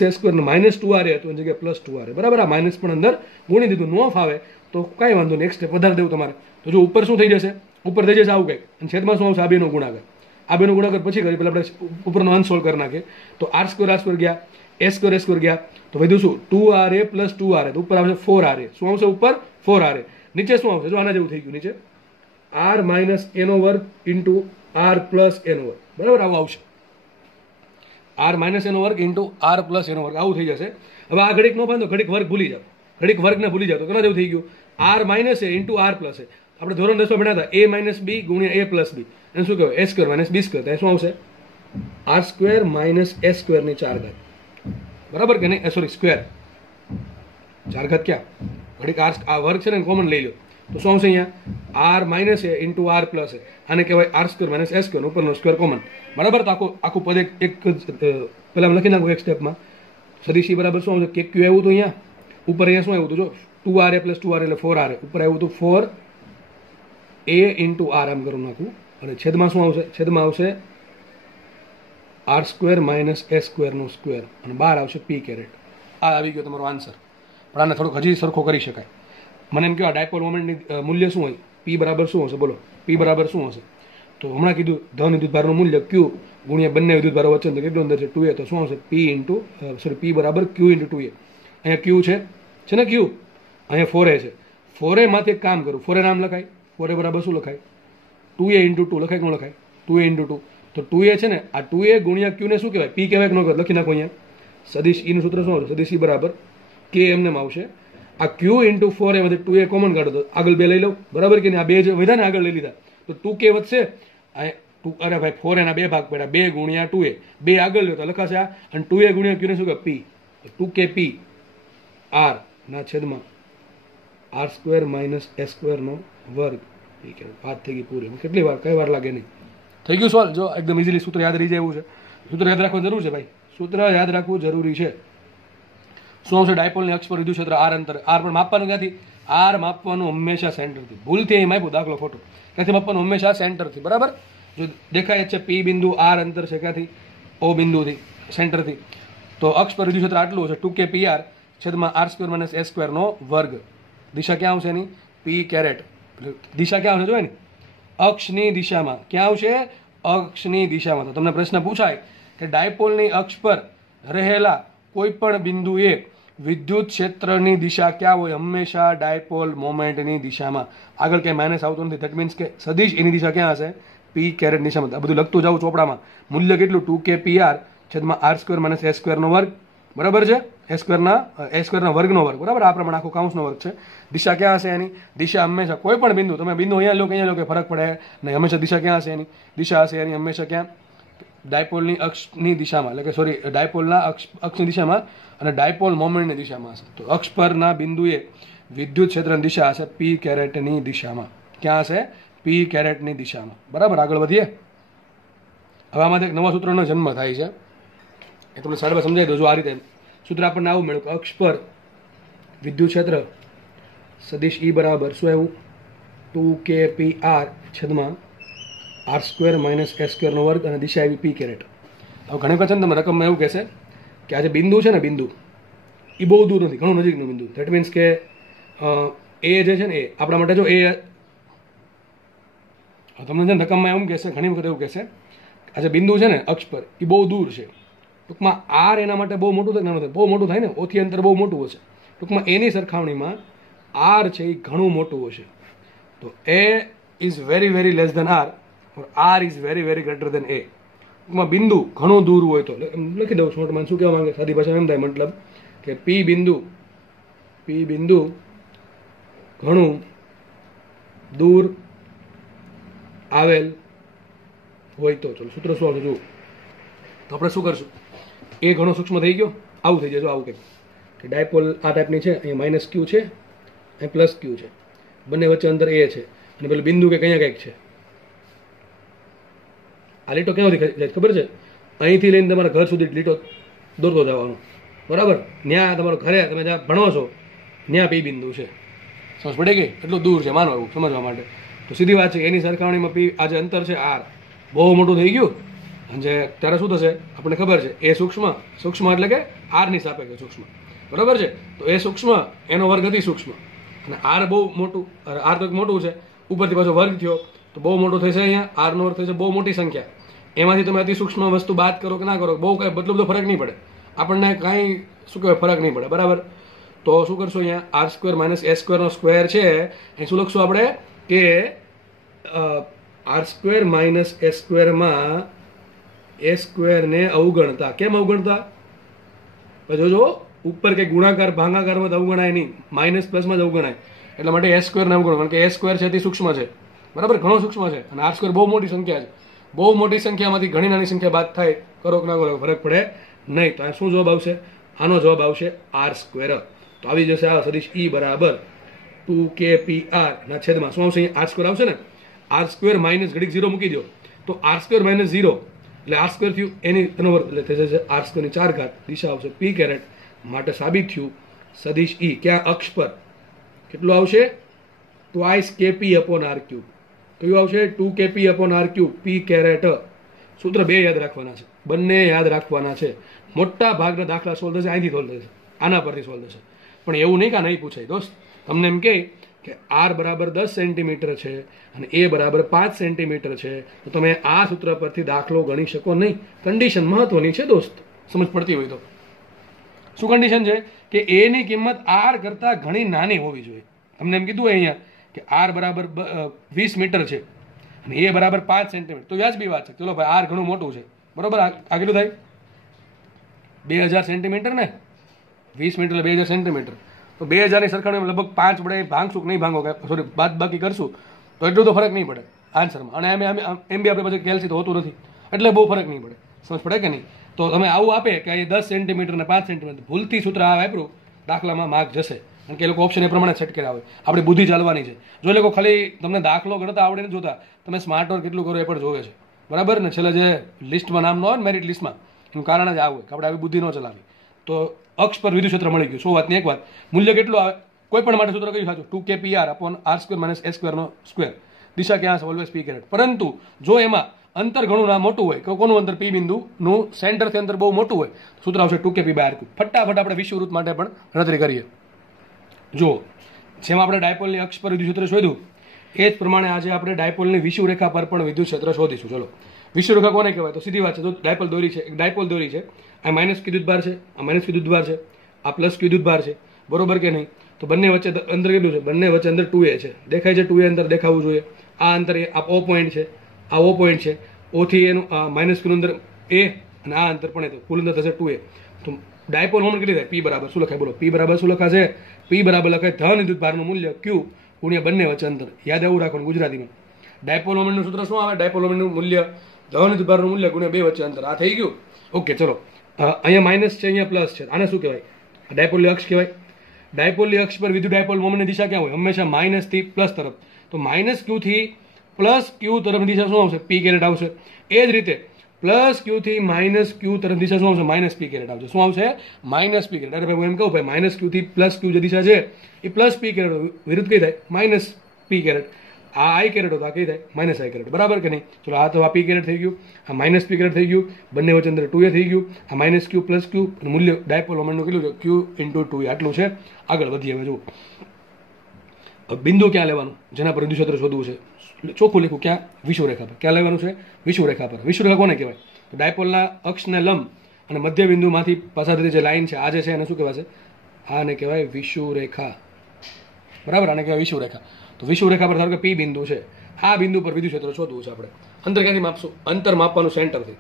-2RA હતું એની જગ્યાએ +2RA. બરાબર. આ માઇનસ પણ અંદર ગુણી દીધું. નો ફાવે તો કાંઈ વાંધો નહીં, નેક્સ્ટ સ્ટેપ વધારે દેવું તમારે. તો જો ઉપર શું થઈ જશે? ઉપર થઈ જશે આવું કંઈક, અને છેદમાં શું આવશે? આ બેનો ગુણાકાર. આ બેનો ગુણાકાર પછી કરી, પેલા આપણે ઉપરનો અંશ સોલ્વ કરી નાખીએ. તો R² ગયા, A² ગયા, તો વધ્યું શું? 2RA + 2RA. તો ઉપર આવશે 4RA. શું આવશે ઉપર? 4RA. નીચે શું આવશે? જો આના જેવું થઈ ગયું, નીચે R-A² ઇન્ટુ R+A². બરાબર, આવું આવશે. R-A² into R+A². આવું થઈ જશે. હવે આ ઘડીક નો બાંધો, ઘડીક વર્ગ ભૂલી જાઓ, ઘડીક વર્ગને ભૂલી જાઓ. તો કેના જેવું થઈ ગયું? R-A into R+A. આપણે ધોરણ 10 માં ભણ્યા હતા, A - B ગુણ્યા A+B. એને શું કહેવાય? A² - B². તો શું આવશે? R² - A² ની 4 ઘાત. બરાબર કે નહીં? Sorry square. 4 ઘાત ક્યાં? ઘડીક આ વર્ગ છે ને કોમન લઈ લો. તો શું આવશે અહીંયા? R-A into R+A. આને કહેવાય R² - A², ઉપરનો સ્ક્વેર કોમન. બરાબર. તો આખું પદ એક પેલા લખી નાખો એક સ્ટેપમાં. સદિશ E બરાબર શું આવશે? KQ આવ્યું હતું અહીંયા, ઉપર અહીંયા શું આવ્યું હતું? જો 2RA + 2RA એટલે 4RA. ઉપર આવ્યું હતું 4A ઇન્ટુ R. આમ કરું નાખું, અને છેદમાં શું આવશે? છેદમાં આવશે R² - A² નો સ્ક્વેર, અને બહાર આવશે પી કેરેટ. આ આવી ગયો તમારો આન્સર. પણ આને થોડુંક હજી સરખો કરી શકાય. મને એમ કહેવાય ડાયપોલ મોમેન્ટની મૂલ્ય શું હોય? પી બરાબર શું હશે? બોલો, પી બરાબર શું હશે? તો હમણાં કીધું ધન વિદ્યુતભારનું મૂલ્ય Q ગુણ્યા બંને વિદ્યુતભારો વચ્ચે કેટલું અંદર છે? 2A. તો શું આવશે? P બરાબર Q × 2A. અહીંયા Q છે ને Q, અહીંયા 4A છે. 4A માંથી એક કામ કરું, 4A નામ લખાય. 4A બરાબર શું લખાય? 2A × 2 લખાય કે ન લખાય? 2A × 2. તો 2A છે ને, આ 2A ગુણ્યા Q ને શું કહેવાય? P કહેવાય કે ન કહેવાય? લખી નાખો અહીંયા. સદિશ E નું સૂત્ર શું આવશે? સદિશ E બરાબર K એમને આવશે. આ Q × 4A માંથી 2A કોમન કાઢો તો આગળ 2 લઈ લો. બરાબર કે નહીં? આ 2 જે વધ્યા ને આગળ લઈ લીધા, તો 2K વધશે. અરે ભાઈ 4A ના 2 ભાગ પડ્યા, 2 ગુણ્યા 2A. 2 આગળ લો તો લખાશે આ, અને 2A ગુણ્યા Q ને શું કહેવાય? P. 2KP R ના છેદમાં R² - A² નો વર્ગ. વાત થઈ ગઈ પૂરી. કેટલી વાર, કઈ વાર લાગે નહીં. થઈ ગયું સોલ્વ. જો એકદમ ઇઝીલી સૂત્ર યાદ રહી જાય એવું છે. સૂત્ર યાદ રાખવું જરૂર છે ભાઈ, સૂત્ર યાદ રાખવું જરૂરી છે. શું આવશે? ડાયપોલની અક્ષ પર વિદ્યુત ક્ષેત્ર R અંતર. R પણ માપવાનું ક્યાંથી? R માપવાનું હંમેશા સેન્ટરથી. ભૂલથી અહીં માપ્યું દાખલો ખોટો. ક્યાંથી માપવાનું? હંમેશા સેન્ટરથી. બરાબર. જો દેખાય છે P બિંદુ, R અંતર છે ક્યાંથી? O બિંદુથી, સેન્ટરથી. તો અક્ષ પર વિદ્યુત ક્ષેત્ર આટલું છે, 2KPR છેદમાં R² - A² નો વર્ગ. દિશા ક્યાં આવશે એની? પી કેરેટ. દિશા ક્યાં આવશે? જો એની અક્ષની દિશામાં. ક્યાં આવશે? અક્ષની દિશામાં. તો તમને પ્રશ્ન પૂછાય કે ડાયપોલની અક્ષ પર રહેલા કોઈ પણ બિંદુએ વિદ્યુત ક્ષેત્રની દિશા ક્યાં હોય? હંમેશા ડાયપોલ મોમેન્ટની દિશામાં. આગળ ક્યાંય માઇનસ આવતું નથી. ધેટ મીન્સ કે સદિશ એની દિશા ક્યાં હશે? પી કેરેટ દિશામાં. આ બધું લખતું જાઉં ચોપડામાં. મૂલ્ય કેટલું? 2KPR છેદમાં R² - A² નો વર્ગ. બરાબર છે. એ સ્ક્વેરના વર્ગનો વર્ગ, બરાબર? આ પ્રમાણે આખો કાઉન્સનો વર્ગ છે. દિશા ક્યાં હશે એની? દિશા હંમેશા કોઈ પણ બિંદુ, તમે બિંદુ અહીંયા લો કે અહીંયા લો કે ફરક પડે નહીં, હંમેશા દિશા ક્યાં હશે એની? દિશા હશે એની હંમેશા ક્યાં? ડાયપોલની અક્ષની દિશામાં, એટલે કે સોરી ડાયપોલના અક્ષની દિશામાં અને ડાયપોલ મોમેન્ટની દિશામાં હશે. તો અક્ષ પરના બિંદુએ વિદ્યુત ક્ષેત્રની દિશા હશે પી કેરેટની દિશામાં. ક્યાં હશે? પી કેરેટની દિશામાં. બરાબર, આગળ વધીએ. હવે આમાંથી એક નવા સૂત્રનો જન્મ થાય છે, એ તમને સાડા સમજાવી દો. જો આ રીતે સૂત્ર આપણને આવું મળ્યું કે અક્ષ પર વિદ્યુત ક્ષેત્ર સદિશ ઈ બરાબર શું આવ્યું? 2kpr છેદમાં આર સ્ક્વેર માઇનસ એ સ્ક્વેરનો વર્ગ અને દિશા આવી પી કેરેટ. હવે ઘણી વખત છે ને તમે રકમમાં એવું કહેશે કે આ જે બિંદુ છે ને, બિંદુ એ બહુ દૂર નથી, ઘણું નજીકનું બિંદુ. ધેટ મીન્સ કે એ જે છે ને એ આપણા માટે જો એ તમને છે ને રકમમાં એવું કહેશે, ઘણી વખત એવું કહેશે આ જે બિંદુ છે ને અક્ષ પર એ બહુ દૂર છે. ટૂંકમાં આર એના માટે બહુ મોટું થાય, નાનું થાય, બહુ મોટું થાય ને, ઓથી અંતર બહુ મોટું હશે. ટૂંકમાં એની સરખામણીમાં આર છે એ ઘણું મોટું હશે. તો A is very very less than R, R is very very greater than A. ટૂંકમાં બિંદુ ઘણું દૂર હોય તો લખી દઉં શોર્ટમાં શું કહેવા માંગે, સાદી ભાષામાં એમ થાય મતલબ કે પી બિંદુ ઘણું દૂર આવેલ હોય તો. ચલો સૂત્ર શું આવશે જુઓ. તો આપણે શું કરશું? એ ઘણો સૂક્ષ્મ થઈ ગયો, આવું થઈ જાય. જો આવું કંઈક કે ડાયપોલ આ ટાઈપની છે, અહીંયા માઇનસ ક્યુ છે, અહીં પ્લસ ક્યુ છે, બંને વચ્ચે અંતર એ છે, અને પેલું બિંદુ કે અહીંયા કંઈક છે. આ લીટો ક્યાંથી જાય ખબર છે? અહીંથી લઈને તમારા ઘર સુધી લીટો દોરતો જવાનો, બરાબર? ત્યાં તમારો ઘરે તમે જ્યાં ભણો છો ત્યાં પી બિંદુ છે. સમજ પડી ગઈ? એટલું દૂર છે, માનો એવું સમજવા માટે. તો સીધી વાત છે, એની સરખામણીમાં પી આ જે અંતર છે આર બહુ મોટું થઈ ગયું, અને ત્યારે શું થશે આપણને ખબર છે? એ સૂક્ષ્મ એટલે કે આરની સાપેક્ષે સૂક્ષ્મ, બરાબર છે? તો એ સૂક્ષ્મ એનો વર્ગ અતિ સૂક્ષ્મ, અને આર બહુ મોટું, આર તો મોટું છે, ઉપરથી પાછો વર્ગ થયો તો બહુ મોટું થશે. અહીંયા આરનો વર્ગ થશે બહુ મોટી સંખ્યા. એમાંથી તમે અતિ સૂક્ષ્મ વસ્તુ બાદ કરો કે ના કરો, બહુ કાંઈ એટલો બધો ફરક નહીં પડે આપણને, કાંઈ શું કહેવાય ફરક નહીં પડે, બરાબર? તો શું કરશું? અહીંયા આર સ્ક્વેર માઇનસ એ સ્ક્વેરનો સ્ક્વેર છે, એ શું લખશું આપણે કે આર સ્ક્વેર માઇનસ એ સ્ક્વેરમાં એ સ્ક્વેરને અવગણતા. કેમ અવગણતા? જોજો ઉપર કે ગુણાકાર ભાગાકારમાં અવગણાય નહીં, માઇનસ પ્લસમાં જ અવગણાય. એટલા માટે એ સ્ક્વેરને અવગણો, કારણ કે એ સ્ક્વેર છે તે સૂક્ષ્મ છે, બરાબર? ઘણો સૂક્ષ્મ છે, અને આર સ્ક્વેર બહુ મોટી સંખ્યા છે. બહુ મોટી સંખ્યામાંથી ઘણી નાની સંખ્યા બાદ થાય, કરો કે ના કરો ફરક પડે નહીં. તો આ શું જવાબ આવશે? આનો જવાબ આવશે આર સ્ક્વેર. તો આવી જશે આ સદિશ ઈ બરાબર 2kpr ના છેદમાં શું આવશે? આર સ્ક્વેર આવશે ને. આર સ્ક્વેર માઇનસ ઘડીક 0 મૂકી દો તો આર સ્ક્વેર માઇનસ 0 એટલે આર સ્ક્વેર થયું, એનો વર્ગ એટલે થઈ જશે આર સ્ક્વેરની 4 ઘાત. દિશા આવશે પી કેરેટ. માટે સાબિત થયું સદિશ ઈ ક્યાં અક્ષ પર કેટલું આવશે? Twice k p upon r cube. કયું આવશે? 2kp upon r cube p caret. સૂત્ર બે યાદ રાખવાના છે, બંને યાદ રાખવાના છે. મોટા ભાગના દાખલા સોલ્વ થશે અહીંથી સોલ્વ થશે, આના પરથી સોલ્વ થશે. પણ એવું નહીં કે નહીં પૂછાય દોસ્ત. તમને એમ કે આર બરાબર 10 સેન્ટીમીટર છે અને એ બરાબર 5 સેન્ટીમીટર છે, તો તમે આ સૂત્ર પરથી દાખલો ગણી શકો નહીં. કન્ડિશન મહત્વની છે દોસ્ત, સમજ પડતી હોય તો. શું કન્ડિશન છે? કે એની કિંમત આર કરતા ઘણી નાની હોવી જોઈએ. તમને એમ કીધું અહીંયા કે આર બરાબર 20 મીટર છે અને એ બરાબર 5 સેન્ટીમીટર, તો વ્યાજબી વાત છે. ચલો ભાઈ, આર ઘણું મોટું છે, બરોબર? આ કેટલું થાય? 2000 સેન્ટીમીટર ને, 20 મીટર એટલે 2000 સેન્ટીમીટર. તો 2000 ની સરખામણીમાં લગભગ 5 વડે ભાંગશું કે નહીં ભાંગો, સોરી બાદ બાકી કરશું તો એટલું તો ફરક નહીં પડે આન્સરમાં. અને એમ બી આપણે પછી કેલ્સી તો હોતું નથી, એટલે બહુ ફરક નહીં પડે. સમજ પડે કે નહીં? તો તમે આવું આપે કે અહીં 10 સેન્ટીમીટર ને 5 સેન્ટીમીટર, ભૂલથી સૂત્ર આ વાપરું, દાખલામાં માર્ક જશે. કારણ કે એ લોકો ઓપ્શન એ પ્રમાણે સેટ કર્યા હોય. આપણી બુદ્ધિ ચાલવાની છે. જો એ લોકો ખાલી તમને દાખલો ગણતા આવડે નથી જોતા, તમે સ્માર્ટ વર્ક કેટલું કરો એ પણ જોવે છે, બરાબર ને? છેલ્લે જે લિસ્ટમાં નામ ન હોય ને, મેરિટ લિસ્ટમાં, એનું કારણ જ આવું હોય કે આપણે આવી બુદ્ધિ ન ચલાવી. તો અક્ષ પર વિદ્યુત ક્ષેત્ર મળી ગયું. 100 વાતની એક વાત. મૂલ્ય કેટલું આવે? કોઈ પણ માટે સૂત્ર કયું સાચું? 2kpr upon R square minus A સ્ક્વેરનો સ્ક્વેર. દિશા ક્યાં છે? Always P caret. પરંતુ જો એમાં અંતર ઘણું ના મોટું હોય, કે કોનું અંતર? પી બિંદુનું સેન્ટરથી અંતર બહુ મોટું હોય, સૂત્ર આવશે 2kp/r3. ફટાફટ આપણે વિષુવવૃત્ત માટે પણ ગણતરી કરીએ. જો જેમ આપણે ડાયપોલની અક્ષ પર વિદ્યુત ક્ષેત્ર શોધ્યું, એ જ પ્રમાણે આજે આપણે ડાયપોલની વિષુવરેખા પર પણ વિદ્યુત ક્ષેત્ર શોધીશું. ચલો, વિષુવરેખા કોને કહેવાય? તો સીધી વાત છે, જો ડાયપોલ દોરી છે, એક ડાયપોલ દોરી છે, આ માઇનસ વિદ્યુતભાર છે, આ માઇનસ વિદ્યુતભાર છે, આ પ્લસ વિદ્યુતભાર છે, બરોબર કે નહીં? તો બંને વચ્ચે અંતર કેટલું છે? બંને વચ્ચે અંતર 2a છે. દેખાય છે 2a અંતર દેખાવું જોઈએ. આ અંતર આ O પોઈન્ટ છે, આ O પોઈન્ટ છે. O થી એનું માઇનસ ક્યુનું અંતર a, અને આ અંતર પણ એ, તો કુલ અંતર થશે 2a. તો ડાયપોલ મોમેન્ટ કેટલી થાય? પી બરાબર શું લખાય? બોલો, પી બરાબર શું લખાશે? પી બરાબર લખાય ધન વિદ્યુત ભારનું મૂલ્ય ક્યુ ગુણ્યા બંને વચ્ચે અંતર. યાદ આવું રાખવાનું ગુજરાતીમાં. ડાયપોલ મોમેન્ટનું સૂત્ર શું આવે? ડાયપોલ મોમેન્ટનું મૂલ્ય ધન વિદ્યુત ભારનું મૂલ્ય ગુણ્યા બે વચ્ચે અંતર. આ થઈ ગયું. ઓકે, ચલો. અહીંયા માઇનસ છે, અહીંયા પ્લસ છે. આને શું કહેવાય? ડાયપોલની અક્ષ કહેવાય. ડાયપોલની અક્ષ પર વિદ્યુત ડાયપોલ મોમેન્ટની દિશા ક્યાં હોય? હંમેશા માઇનસ થી પ્લસ તરફ. તો માઇનસ ક્યુ થી પ્લસ ક્યુ તરફ દિશા શું આવશે? પી કેરેટ આવશે. એ જ રીતે પ્લસ ક્યુ થી માઇનસ ક્યુ તરફ દિશા શું આવશે? માઇનસ પી કેરેટ આવશે. શું આવશે? Minus p caret. અરે ભાઈ, હું એમ કહું ભાઈ, માઇનસ ક્યુ થી પ્લસ ક્યુ જે દિશા છે એ પ્લસ પી કેરેટ વિરુદ્ધ કઈ થાય? Minus p caret. આ આઈ કેરેટ હતો, આ કઈ થાય? માઇનસ આઈ કેરેટ. બરાબર કે નહીં? ચલો, આ તો આ પી કેરેટ થઈ ગયું, આ માઇનસ પી કેરેટ થઈ ગયું, બંને વચ્ચે અંદર 2a થઈ ગયું, આ માઇનસ ક્યુ પ્લસ ક્યુ, મૂલ્ય ડાયપોલ મોમેન્ટનું કેટલું છે? ક્યુ ઇન્ટુ 2a. આટલું છે. આગળ વધીએ. હવે જુઓ, બિંદુ ક્યાં લેવાનું જેના પર વિદ્યુત ક્ષેત્ર શોધવું છે? ચોખ્ખું લખ્યું. ક્યાં? વિષુવરેખા પર. ક્યાં લેવાનું છે? વિષુવરેખા પર. વિષુવરેખા કોને કહેવાય? તો ડાયપોલના અક્ષને લંબ અને મધ્ય બિંદુમાંથી પસાર થતી જે લાઈન છે, આ જે છે એને શું કહેવાશે? આને કહેવાય વિષુવરેખા. બરાબર, આને કહેવાય વિષુવરેખા. તો વિષુવરેખા પર ધારો કે પી બિંદુ છે, આ બિંદુ પર વિદ્યુત ક્ષેત્ર શોધવું છે આપણે. અંતર ક્યાંથી માપશું? અંતર માપવાનું સેન્ટરથી.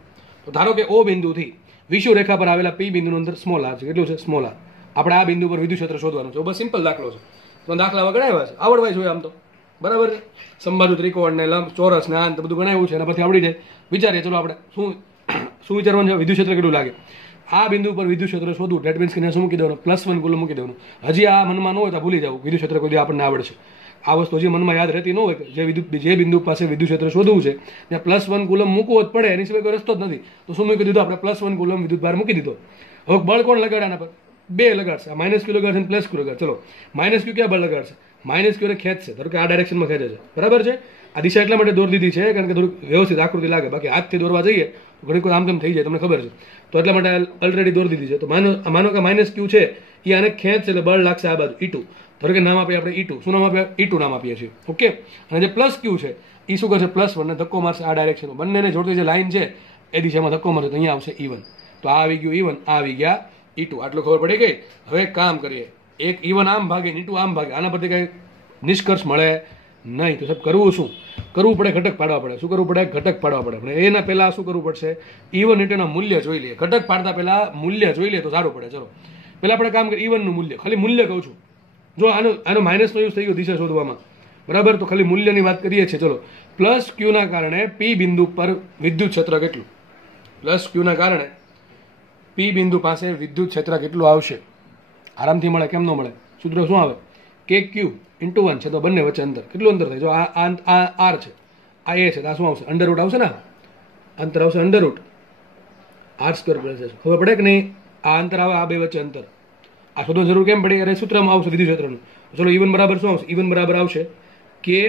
તો ધારો કે ઓ બિંદુથી વિષુવરેખા પર આવેલા પી બિંદુનું અંતર સ્મોલ આર છે. કેટલું છે? Small r. આપણે આ બિંદુ પર વિદ્યુત ક્ષેત્ર શોધવાનું છે. બસ સિમ્પલ દાખલો છે. તો દાખલા ગણાવ્યા છે, આવડવાય જોઈએ આમ તો. બરાબર છે. સંબાજુ ત્રિકોણ ને લંબ ચોરસ ને આ બધું ગણાવ્યું છે, એના પરથી આવડી જાય. વિચારીએ ચલો આપણે શું વિચારવાનું છે? વિદ્યુત ક્ષેત્ર કેટલું લાગે? આ બિંદુ પર વિદ્યુત ક્ષેત્ર શોધવું. ડેટ મીન્સ કે શું મૂકી દેવાનું? +1 કુલમ મૂકી દેવાનું. હજી આ મનમાં ન હોય તો ભૂલી જવું. વિદ્યુત ક્ષેત્ર કોઈ આપણને આવડશે. આ વસ્તુ હજી મનમાં યાદ રહેતી ન હોય કે જે બિંદુ પાસે વિદ્યુત ક્ષેત્ર શોધવું છે ત્યાં +1 કુલમ મૂકવો જ પડે, એની સિવાય કોઈ રસ્તો જ નથી. તો શું મૂકી દીધો આપણે? +1 કુલમ વિદ્યુત ભાર મૂકી દીધો. હવે બળ કોણ લગાડે આના પર? બે લગાડશે. આ માઇનસ ક્યુ લગાડશે અને પ્લસ ક્યુ લગાડશે. ચલો, માઇનસ ક્યુ ક્યાં બળ લગાડશે? માઇનસ ક્યુ ને ખેંચશે. ધારો કે આ ડાયરેક્શનમાં ખેંચે છે. બરાબર છે. આ દિશા એટલા માટે દોરી દીધી છે કારણ કે થોડુંક વ્યવસ્થિત આકૃતિ લાગે. બાકી હાથથી દોરવા જઈએ તો ઘણી કોઈ આમ તેમ થઈ જાય, તમને ખબર છે. તો એટલા માટે ઓલરેડી દોરી દીધી છે. તો માનો કે માઇનસ ક્યુ છે એ આને ખેંચશે એટલે બળ લાગશે આ બાજુ E2. ધારો કે નામ આપીએ આપણે E2. શું નામ આપીએ? E2 નામ આપીએ છીએ. ઓકે. અને જે પ્લસ ક્યુ છે એ શું કરશે? +1 ને ધક્કો મારશે આ ડાયરેક્શનમાં. બંનેને જોડતી જે લાઈન છે એ દિશામાં ધક્કો મારશે તો અહીંયા આવશે E1. તો આ આવી ગયું E1, આ આવી ગયા E2. આટલું ખબર પડી ગઈ. હવે એક કામ કરીએ. એક E1 આમ ભાગે, E2 આમ ભાગે. આના પરથી કઈ નિષ્કર્ષ મળે નહીં. તો સાહેબ કરવું શું? કરવું પડે ઘટક પાડવા પડે. શું કરવું પડે? ઘટક પાડવા પડે. એના પહેલા શું કરવું પડશે? E1 E2 ના મૂલ્ય જોઈ લઈએ. ઘટક પાડતા પહેલા મૂલ્ય જોઈ લઈએ તો સારું પડે. ચલો, પહેલા આપણે કામ કરીએ. E1 નું મૂલ્ય, ખાલી મૂલ્ય કહું છું. જો આનો માઇનસનો યુઝ થઈ ગયો દિશા શોધવામાં. બરાબર, તો ખાલી મૂલ્યની વાત કરીએ છીએ. ચલો, પ્લસ ક્યુ ના કારણે પી બિંદુ પર વિદ્યુત ક્ષેત્ર કેટલું? પ્લસ ક્યુ ના કારણે પી બિંદુ પાસે વિદ્યુત ક્ષેત્ર કેટલું આવશે? આરામથી મળે. કેમ ન મળે? સૂત્ર શું આવે? કે ક્યુ ઇન્ટુ 1 છે. તો બંને વચ્ચે અંતર કેટલું અંતર થાય? જો આ આર છે, આ એ છે, તો આ શું આવશે? અંડર રૂટ આવશે ને. અંતર આવશે under route r² plus s. ખબર પડે કે નહીં? આ અંતર આવે, આ બે વચ્ચે અંતર. આ શોધવાની જરૂર કેમ પડી? અરે સૂત્રમાં આવશે વિદ્યુત ક્ષેત્રનું. ચલો, E1 બરાબર શું આવશે? E1 બરાબર આવશે કે